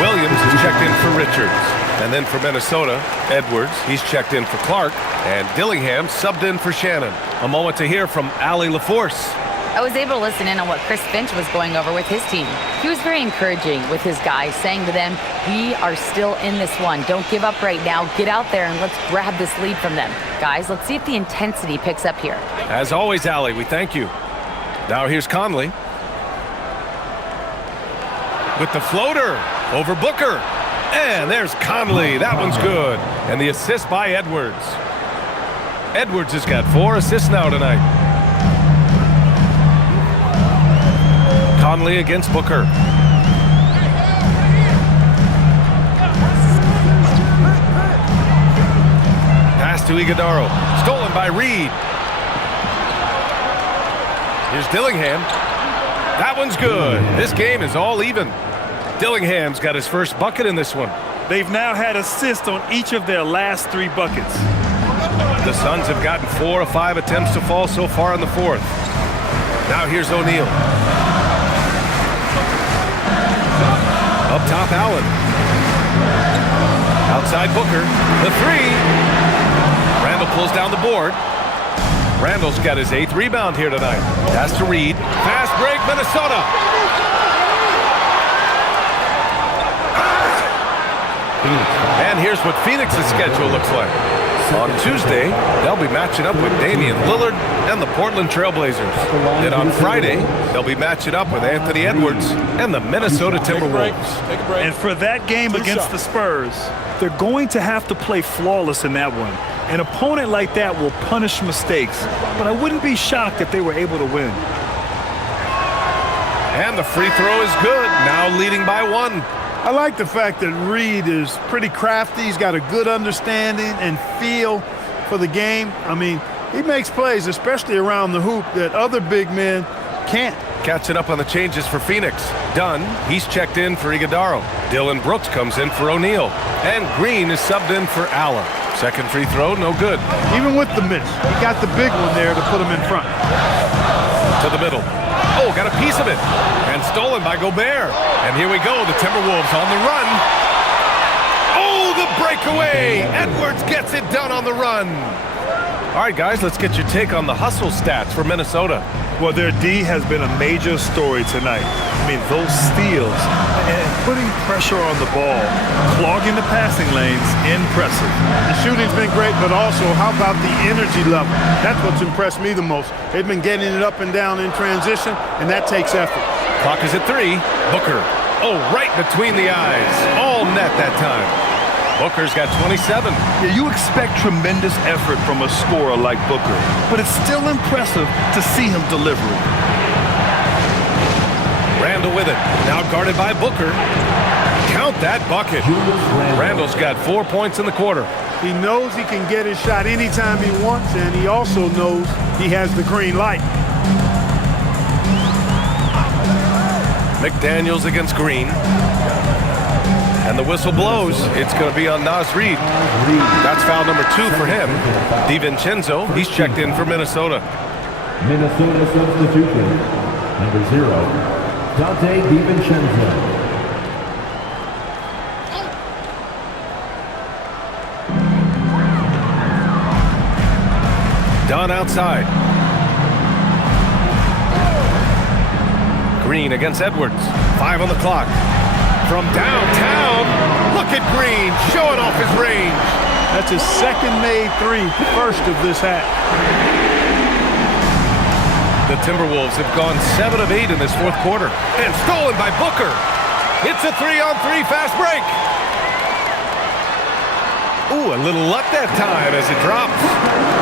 Williams is checked in for Richards. And then for Minnesota, Edwards, he's checked in for Clark. And Dillingham subbed in for Shannon. A moment to hear from Allie LaForce. I was able to listen in on what Chris Finch was going over with his team. He was very encouraging with his guys, saying to them, we are still in this one. Don't give up right now. Get out there and let's grab this lead from them. Guys, let's see if the intensity picks up here. As always, Allie, we thank you. Now here's Conley. With the floater over Booker. And there's Conley. That one's good. And the assist by Edwards. Edwards has got 4 assists now tonight. Conley against Booker. Pass to Iguodala. Stolen by Reed. Here's Dillingham. That one's good. This game is all even. Dillingham's got his first bucket in this one. They've now had assists on each of their last 3 buckets. The Suns have gotten 4 of 5 attempts to fall so far in the 4th. Now here's O'Neal. Up top, Allen. Outside Booker. The 3. Randall pulls down the board. Randall's got his 8th rebound here tonight. Pass to Reed. Fast break, Minnesota. And here's what Phoenix's schedule looks like. On Tuesday, they'll be matching up with Damian Lillard and the Portland Trailblazers. Then on Friday, they'll be matching up with Anthony Edwards and the Minnesota Timberwolves. And for that game against the Spurs, they're going to have to play flawless in that one. An opponent like that will punish mistakes, but I wouldn't be shocked if they were able to win. And the free throw is good, now leading by 1. I like the fact that Reed is pretty crafty. He's got a good understanding and feel for the game. I mean, he makes plays, especially around the hoop, that other big men can't. Catching up on the changes for Phoenix. Dunn, he's checked in for Iguodala. Dylan Brooks comes in for O'Neal. And Green is subbed in for Allen. Second free throw, no good. Even with the miss, he got the big one there to put him in front. To the middle. Oh, got a piece of it. And stolen by Gobert. And here we go, the Timberwolves on the run. Oh, the breakaway. Edwards gets it done on the run. All right, guys, let's get your take on the hustle stats for Minnesota. Well, their D has been a major story tonight. I mean, those steals and putting pressure on the ball, clogging the passing lanes, impressive. The shooting's been great, but also how about the energy level? That's what's impressed me the most. They've been getting it up and down in transition, and that takes effort. Clock is at 3. Booker. Oh, right between the eyes. All net that time. Booker's got 27. Yeah, you expect tremendous effort from a scorer like Booker, but it's still impressive to see him deliver it. Randle with it. Now guarded by Booker. Count that bucket. Randle's got 4 points in the quarter. He knows he can get his shot anytime he wants, and he also knows he has the green light. McDaniels against Green. And the whistle blows. It's going to be on Naz Reid. That's foul number 2 for him. DiVincenzo, he's checked in for Minnesota. Minnesota substitution. Number 0, Dante DiVincenzo. Dunn outside. Green against Edwards. 5 on the clock. From downtown, look at Green showing off his range. That's his second made three, first of this half. The Timberwolves have gone 7 of 8 in this fourth quarter. And stolen by Booker. It's a 3-on-3 fast break. Ooh, a little luck that time as it drops.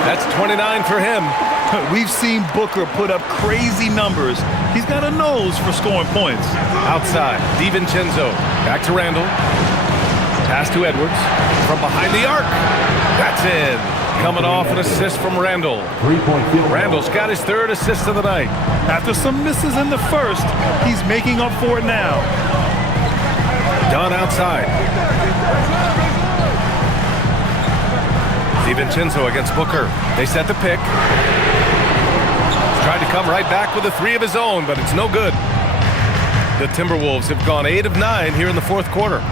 That's 29 for him. We've seen Booker put up crazy numbers. He's got a nose for scoring points. Outside, DiVincenzo. Back to Randle. Pass to Edwards. From behind the arc. That's in. Coming off an assist from Randle. 3-point field goal. Randle's got his 3rd assist of the night. After some misses in the first, he's making up for it now. Dunn outside. DiVincenzo against Booker. They set the pick. Tried to come right back with a 3 of his own, but it's no good. The Timberwolves have gone 8 of 9 here in the fourth quarter.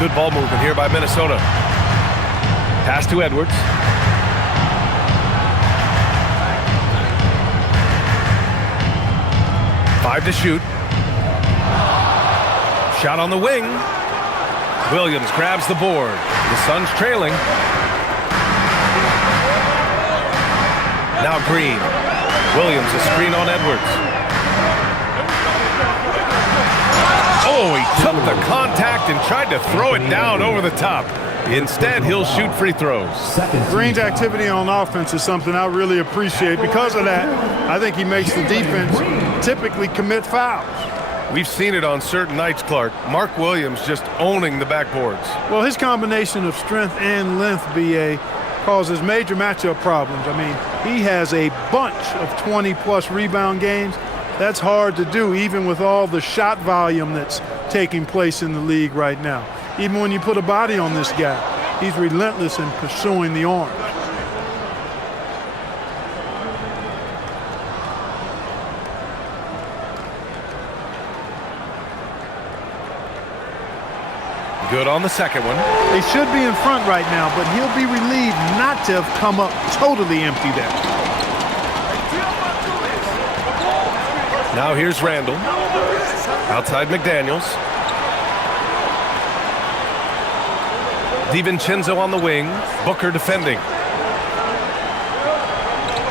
Good ball movement here by Minnesota. Pass to Edwards. Five to shoot. Shot on the wing. Williams grabs the board. The Suns trailing. Now Green. Williams a screen on Edwards. Oh, he took the contact and tried to throw it down over the top. Instead, he'll shoot free throws. Green's activity on offense is something I really appreciate. Because of that, I think he makes the defense typically commit fouls. We've seen it on certain nights, Clark. Mark Williams just owning the backboards. Well, his combination of strength and length, BA, causes major matchup problems. I mean, he has a bunch of 20-plus rebound games. That's hard to do, even with all the shot volume that's taking place in the league right now. Even when you put a body on this guy, he's relentless in pursuing the arm. Good on the second one. They should be in front right now, but he'll be relieved not to have come up totally empty there. Now here's Randle. Outside McDaniels. DiVincenzo on the wing. Booker defending.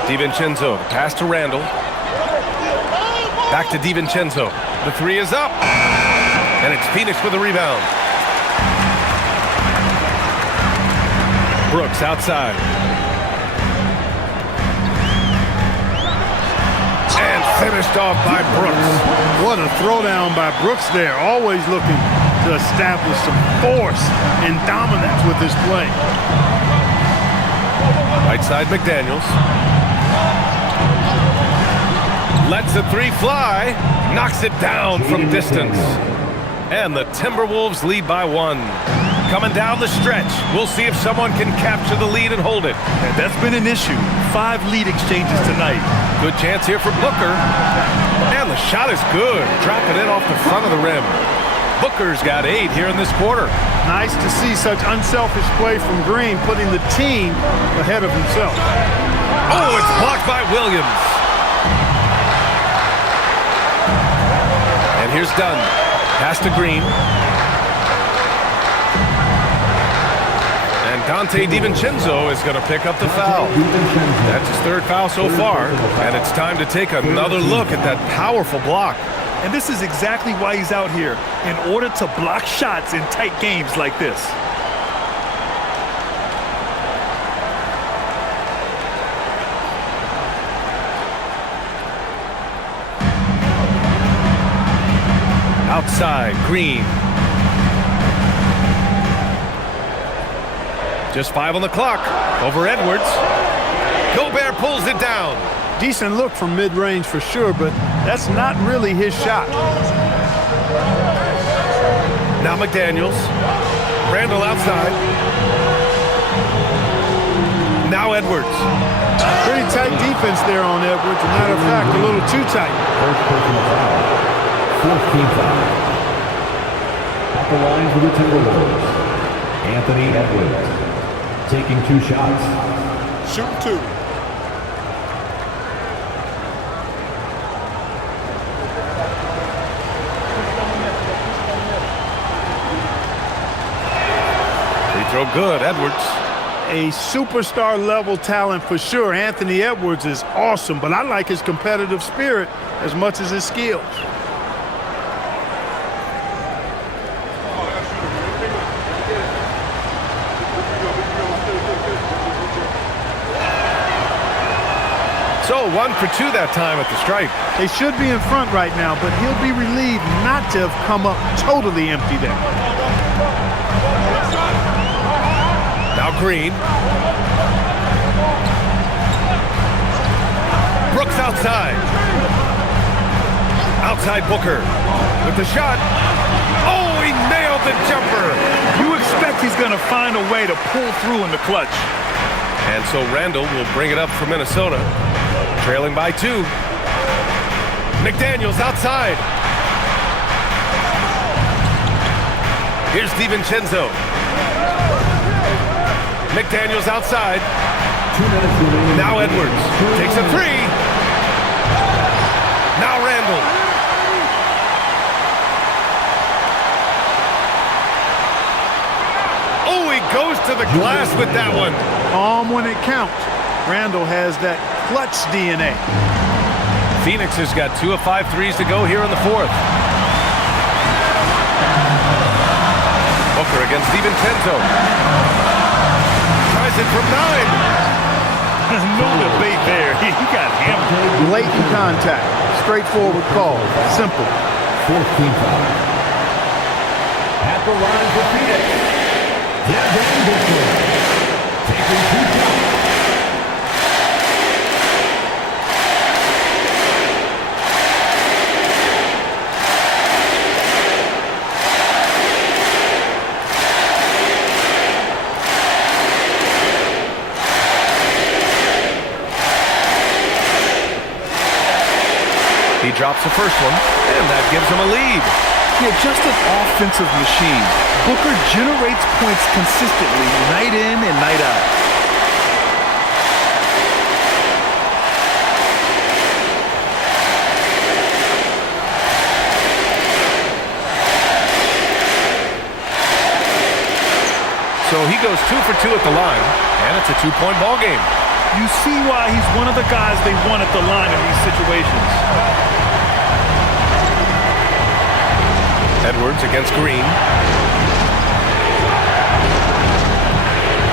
DiVincenzo, pass to Randle. Back to DiVincenzo. The 3 is up. And it's Phoenix with a rebound. Brooks outside. And finished off by Brooks. What a throwdown by Brooks there. Always looking to establish some force and dominance with his play. Right side McDaniels. Lets the 3 fly. Knocks it down from distance. And the Timberwolves lead by 1. Coming down the stretch. We'll see if someone can capture the lead and hold it. And that's been an issue. 5 lead exchanges tonight. Good chance here for Booker. And the shot is good. Dropping it off the front of the rim. Booker's got 8 here in this quarter. Nice to see such unselfish play from Green, putting the team ahead of himself. Oh, it's blocked by Williams. And here's Dunn. Pass to Green. And Dante DiVincenzo is going to pick up the foul. That's his 3rd foul so far. And it's time to take another look at that powerful block. And this is exactly why he's out here, in order to block shots in tight games like this. Outside, Green. Just 5 on the clock. Over Edwards. Gobert pulls it down. Decent look from mid-range for sure, but that's not really his shot. Now McDaniels. Randall outside. Now Edwards. Pretty tight defense there on Edwards. As a matter of fact, a little too tight. First personal foul. Fourth team foul. At the line for the Timberwolves, Anthony Edwards taking 2 shots. Shoot 2. Free throw good, Edwards. A superstar level talent for sure. Anthony Edwards is awesome, but I like his competitive spirit as much as his skills. So 1 for 2 that time at the stripe. They should be in front right now, but he'll be relieved not to have come up totally empty there. Now Green. Brooks outside. Outside Booker with the shot. Oh, he nailed the jumper. You expect he's going to find a way to pull through in the clutch. And so Randall will bring it up for Minnesota. Trailing by 2. McDaniels outside. Here's DiVincenzo. McDaniels outside. 2 minutes remaining. Now Edwards takes a 3. Now Randall. Oh, he goes to the glass with that one. Calm when it counts. Randall has that clutch DNA. Phoenix has got 2 of 5 threes to go here in the 4th. Booker against DiVincenzo. Tries it from 9. No debate there. He got hammered. Blatant contact. Straightforward call. Simple. Fourth team foul. At the line for Phoenix, Devin Booker taking 2 shots. He drops the first one, and that gives him a lead. Yeah, just an offensive machine. Booker generates points consistently, night in and night out. So he goes 2 for 2 at the line, and it's a 2-point ball game. You see why he's one of the guys they want at the line in these situations. Edwards against Green.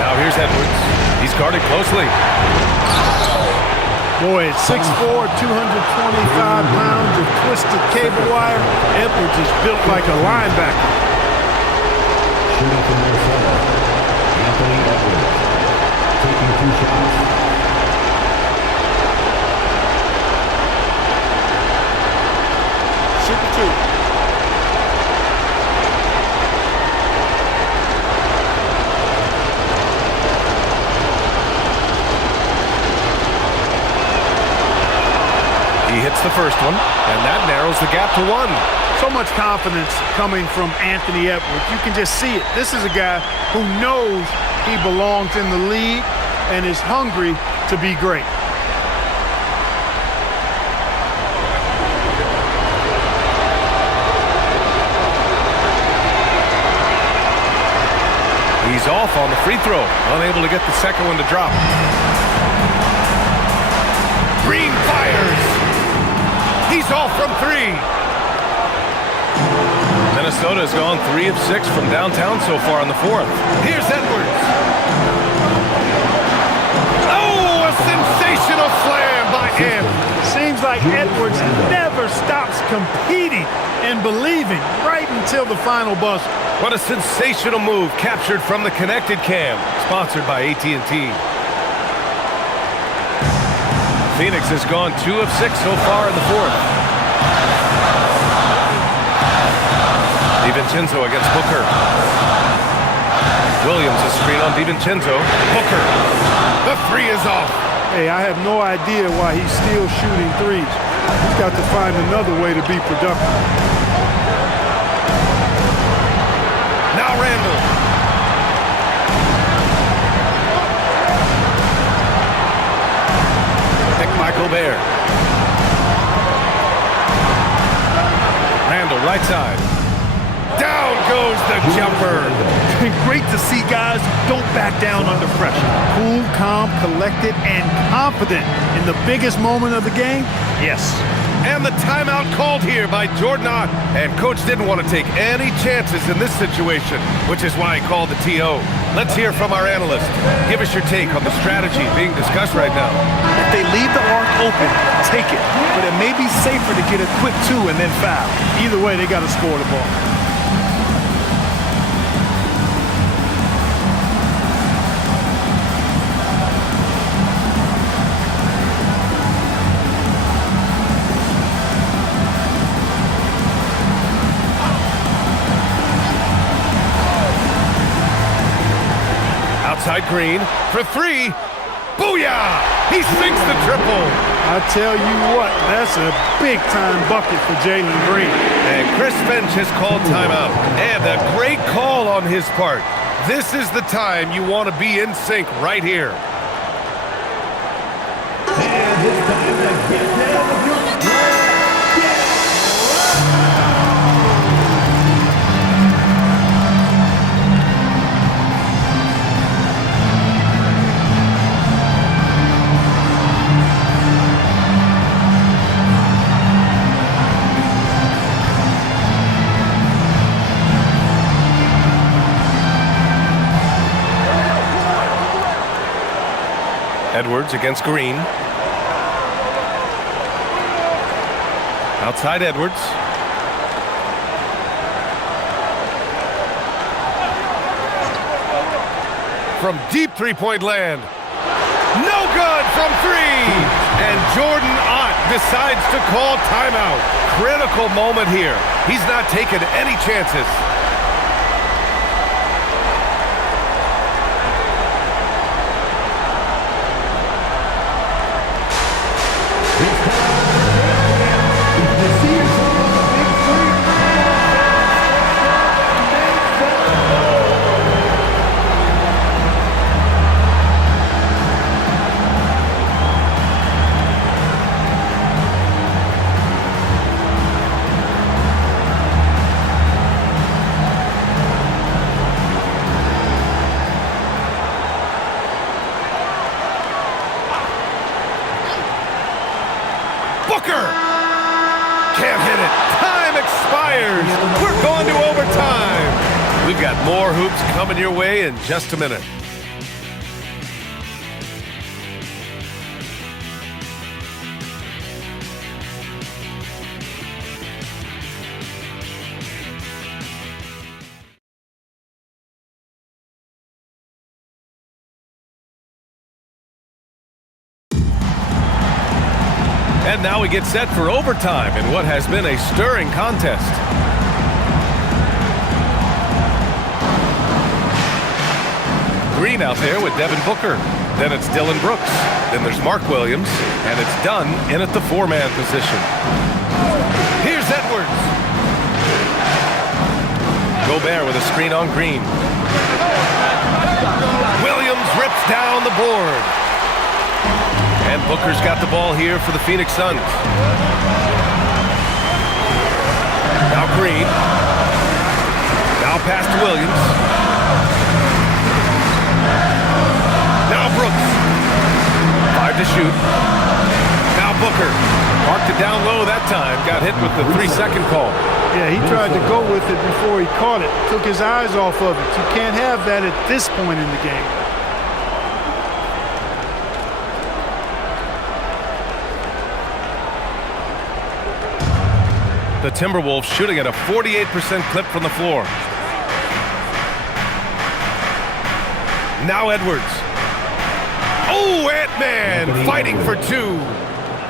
Now here's Edwards. He's guarded closely. Boy, at 6'4", 225 pounds of twisted cable wire, Edwards is built like a linebacker. Shooting from Minnesota, Anthony Edwards taking 2 shots. Shoot 2. He hits the first one, and that narrows the gap to 1. So much confidence coming from Anthony Edwards. You can just see it. This is a guy who knows he belongs in the league and is hungry to be great. He's off on the free throw, unable to get the second one to drop. Green fires. He's off from 3. Minnesota has gone 3 of 6 from downtown so far in the fourth. Here's Edwards. Oh, a sensational slam by him. Seems like Edwards never stops competing and believing right until the final buzzer. What a sensational move captured from the connected cam, sponsored by AT&T. Phoenix has gone 2 of 6 so far in the fourth. DiVincenzo against Booker. Williams a screen on DiVincenzo. Booker. The three is off. Hey, I have no idea why he's still shooting threes. He's got to find another way to be productive. Now Randall. Pick by Gobert. Randall, right side. Down goes the jumper. Great to see guys who don't back down under pressure. Cool, calm, collected, and confident in the biggest moment of the game. Yes. And the timeout called here by Jordan Ott. And coach didn't want to take any chances in this situation, which is why he called the TO. Let's hear from our analyst. Give us your take on the strategy being discussed right now. If they leave the arc open, take it. But it may be safer to get a quick 2 and then foul. Either way, they got to score the ball. Outside Green for 3. Booyah! He sinks the triple. I tell you what, that's a big-time bucket for Jalen Green. And Chris Finch has called timeout. And a great call on his part. This is the time you want to be in sync right here. And it's time to get down with your Edwards against Green. Outside Edwards. From deep three-point land. No good from 3. And Jordan Ott decides to call timeout. Critical moment here. He's not taking any chances. Booker! Can't hit it. Time expires. We're going to overtime. We've got more hoops coming your way in just a minute. And now we get set for overtime in what has been a stirring contest. Green out there with Devin Booker. Then it's Dylan Brooks. Then there's Mark Williams. And it's Dunn in at the 4-man position. Here's Edwards. Gobert with a screen on Green. Williams rips down the board. And Booker's got the ball here for the Phoenix Suns. Now Green. Now pass to Williams. Now Brooks. 5 to shoot. Now Booker. Marked it down low that time. Got hit with the 3-second call. Yeah, he tried to go with it before he caught it. Took his eyes off of it. You can't have that at this point in the game. The Timberwolves shooting at a 48% clip from the floor. Now Edwards. Oh, Ant-Man fighting for two.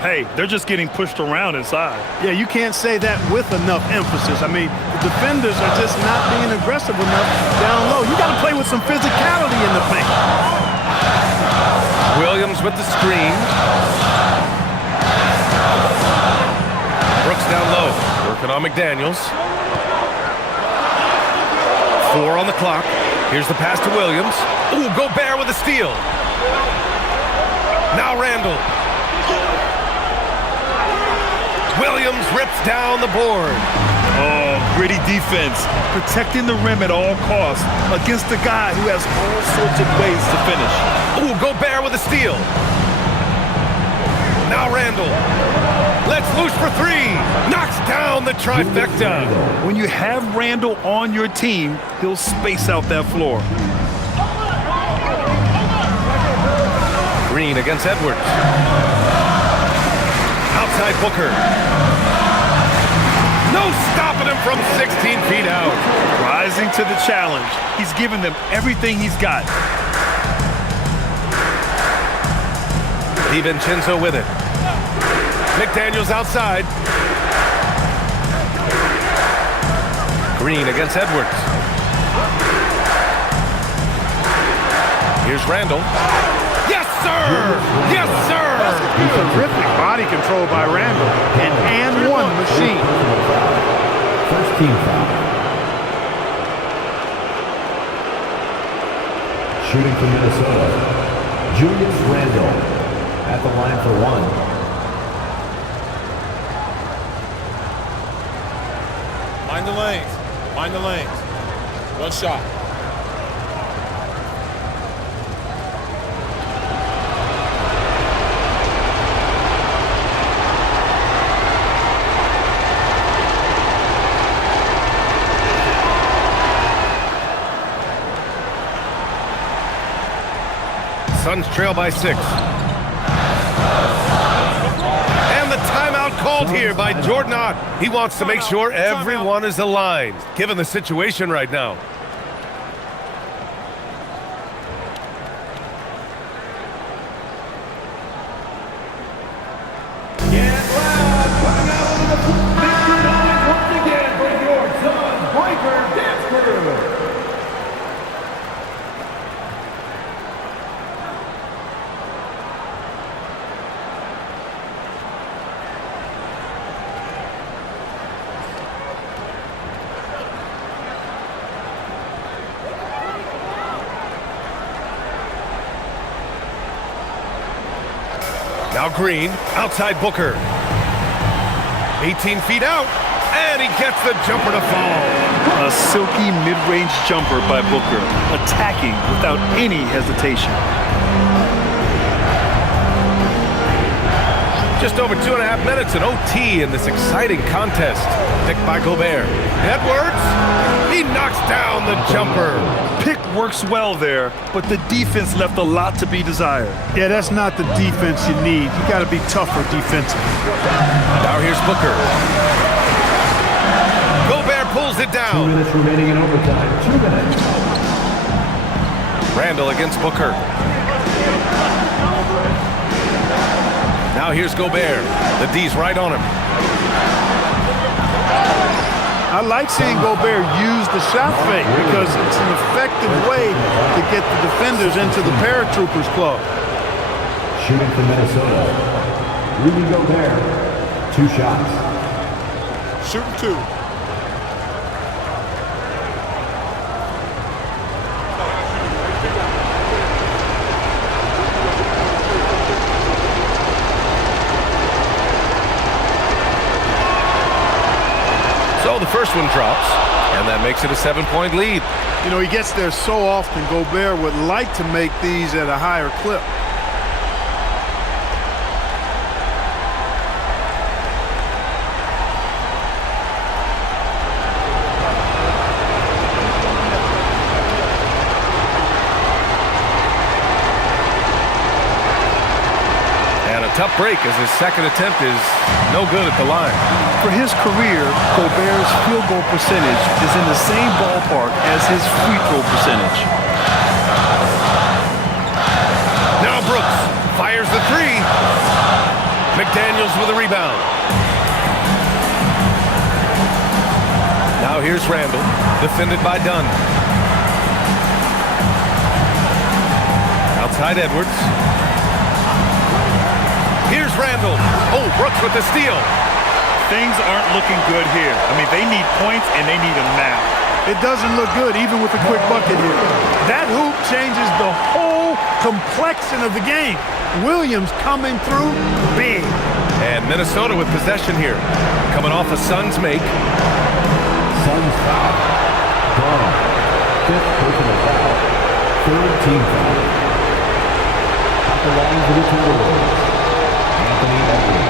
Hey, they're just getting pushed around inside. Yeah, you can't say that with enough emphasis. I mean, the defenders are just not being aggressive enough down low. You got to play with some physicality in the paint. Williams with the screen. Brooks down low. Working on McDaniels. 4 on the clock. Here's the pass to Williams. Ooh, Gobert with a steal. Now Randall. Williams rips down the board. Oh, gritty defense. Protecting the rim at all costs against a guy who has all sorts of ways to finish. Ooh, Gobert with a steal. Now Randall. Let's loose for 3. Knocks down the trifecta. When you have Randall on your team, he'll space out that floor. Green against Edwards. Outside Booker. No stopping him from 16 feet out. Rising to the challenge. He's given them everything he's got. DiVincenzo with it. McDaniels outside. Green against Edwards. Here's Randall. Yes, sir! Yes, sir! Terrific body control by Randall. And one machine. First team foul. Shooting for Minnesota, Julius Randall at the line for 1. Mind the lanes. Mind the lanes. One shot. Suns trail by 6. And the timeout called here by Jordan Ott. He wants to make sure everyone is aligned, given the situation right now. Now Green, outside Booker. 18 feet out, and he gets the jumper to fall. A silky mid-range jumper by Booker, attacking without any hesitation. Just over 2.5 minutes in OT in this exciting contest. Picked by Gobert. Edwards, he knocks down the jumper. Pick works well there, but the defense left a lot to be desired. Yeah, that's not the defense you need. You got to be tougher defensively. Now here's Booker. Gobert pulls it 2 down. minutes remaining in overtime. 2 minutes. Randall against Booker. Now here's Gobert. The D's right on him. I like seeing Gobert use the shot fake because it's an effective way to get the defenders into the paratroopers club. Shooting for Minnesota, Rudy Gobert. 2 shots. Shooting 2. So the first one drops, and that makes it a 7-point lead. You know, he gets there so often. Gobert would like to make these at a higher clip. tough break as his second attempt is no good at the line. For his career, Gobert's field goal percentage is in the same ballpark as his free throw percentage. Now Brooks fires the three. McDaniels with a rebound. Now here's Randall, defended by Dunn. Outside Edwards. Here's Randall. Oh, Brooks with the steal. Things aren't looking good here. I mean, they need points, and they need them now. It doesn't look good, even with the quick bucket here. That hoop changes the whole complexion of the game. Williams coming through big. And Minnesota with possession here. Coming off a Suns make. Suns foul. Gone. Fifth personal foul. Third team foul. At the line for the Timberwolves. Anthony Edwards.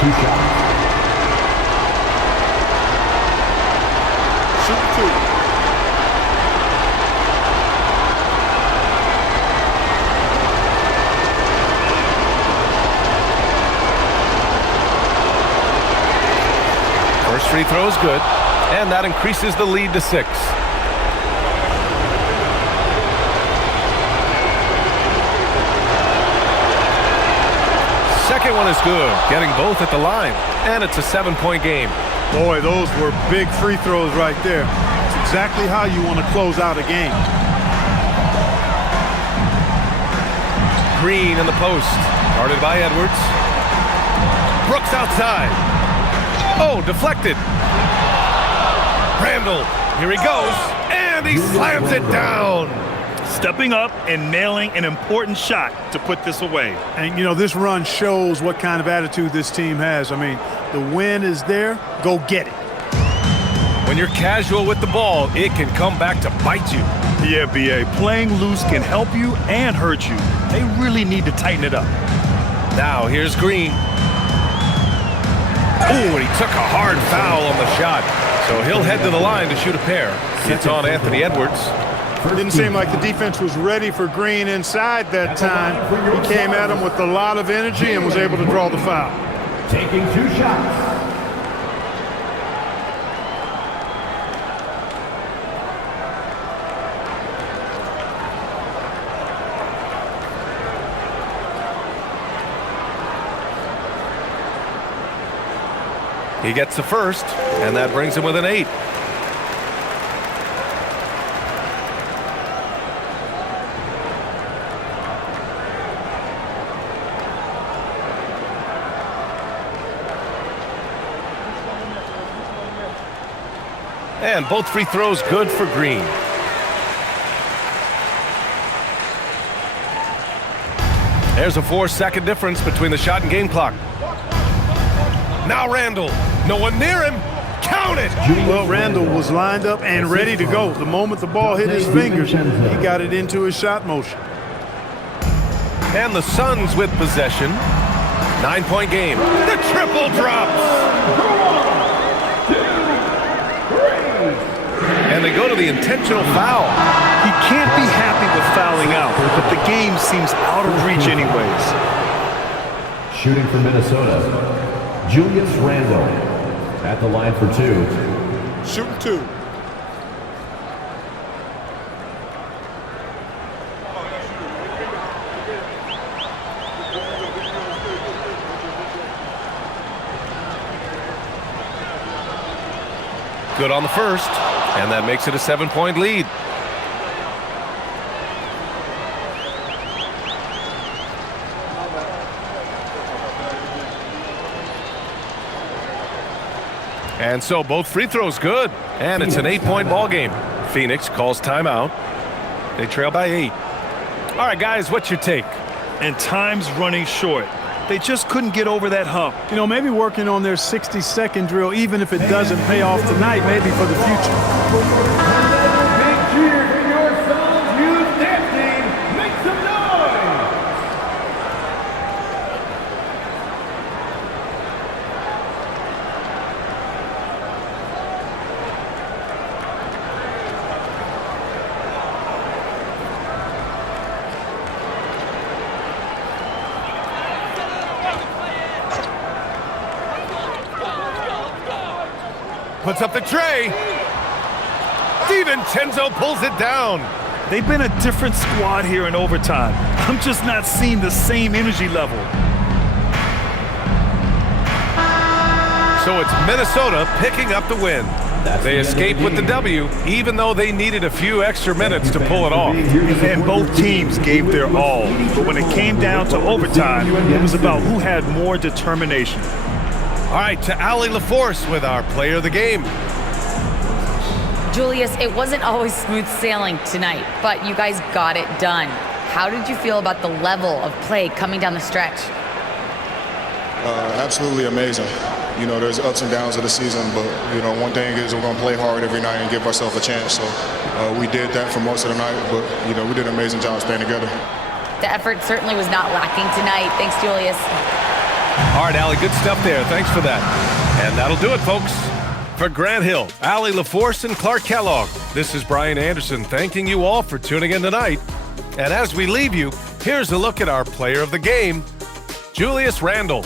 2 shots. Shoot 2. First free throw is good, and that increases the lead to 6. Second one is good, getting both at the line, and it's a 7-point game. Boy, those were big free throws right there. It's exactly how you want to close out a game. Green in the post, guarded by Edwards. Brooks outside. Oh, deflected. Randall, here he goes, and he slams it down. Stepping up and nailing an important shot to put this away. And, you know, this run shows what kind of attitude this team has. I mean, the win is there. Go get it. When you're casual with the ball, it can come back to bite you. Yeah, B.A., playing loose can help you and hurt you. They really need to tighten it up. Now, here's Green. Oh, and he took a hard foul on the shot. So he'll head to the line to shoot a pair. It's on Anthony Edwards. Didn't seem like the defense was ready for Green inside that time. He came at him with a lot of energy and was able to draw the foul. Taking 2 shots. He gets the first, and that brings him with an 8. And both free throws good for Green. There's a 4-second difference between the shot and game clock. Now Randall. No one near him. Count it! Well, Randall was lined up and ready to go. The moment the ball hit his fingers, he got it into his shot motion. And the Suns with possession. 9-point game. The triple drops. And they go to the intentional foul. He can't be happy with fouling out, but the game seems out of reach anyways. Shooting for Minnesota, Julius Randle. At the line for 2. Shooting 2. Good on the first, and that makes it a 7-point lead. And so both free throws good, and it's an 8-point ball game. Phoenix calls timeout. They trail by 8. All right, guys, what's your take? And time's running short. They just couldn't get over that hump. You know, maybe working on their 60-second drill, even if it doesn't pay off tonight, maybe for the future. puts up the tray. DiVincenzo pulls it down. They've been a different squad here in overtime. I'm just not seeing the same energy level. So it's Minnesota picking up the win. They escape with the W, even though they needed a few extra minutes to pull it off. And both teams gave their all. But when it came down to overtime, it was about who had more determination. All right, to Allie LaForce with our player of the game. Julius, it wasn't always smooth sailing tonight, but you guys got it done. How did you feel about the level of play coming down the stretch? Absolutely amazing. You know, there's ups and downs of the season, but, you know, one thing is we're going to play hard every night and give ourselves a chance. So we did that for most of the night, but, you know, we did an amazing job staying together. The effort certainly was not lacking tonight. Thanks, Julius. All right, Allie, good stuff there. Thanks for that. And that'll do it, folks. For Grant Hill, Allie LaForce, and Clark Kellogg, this is Brian Anderson thanking you all for tuning in tonight. And as we leave you, here's a look at our player of the game, Julius Randle.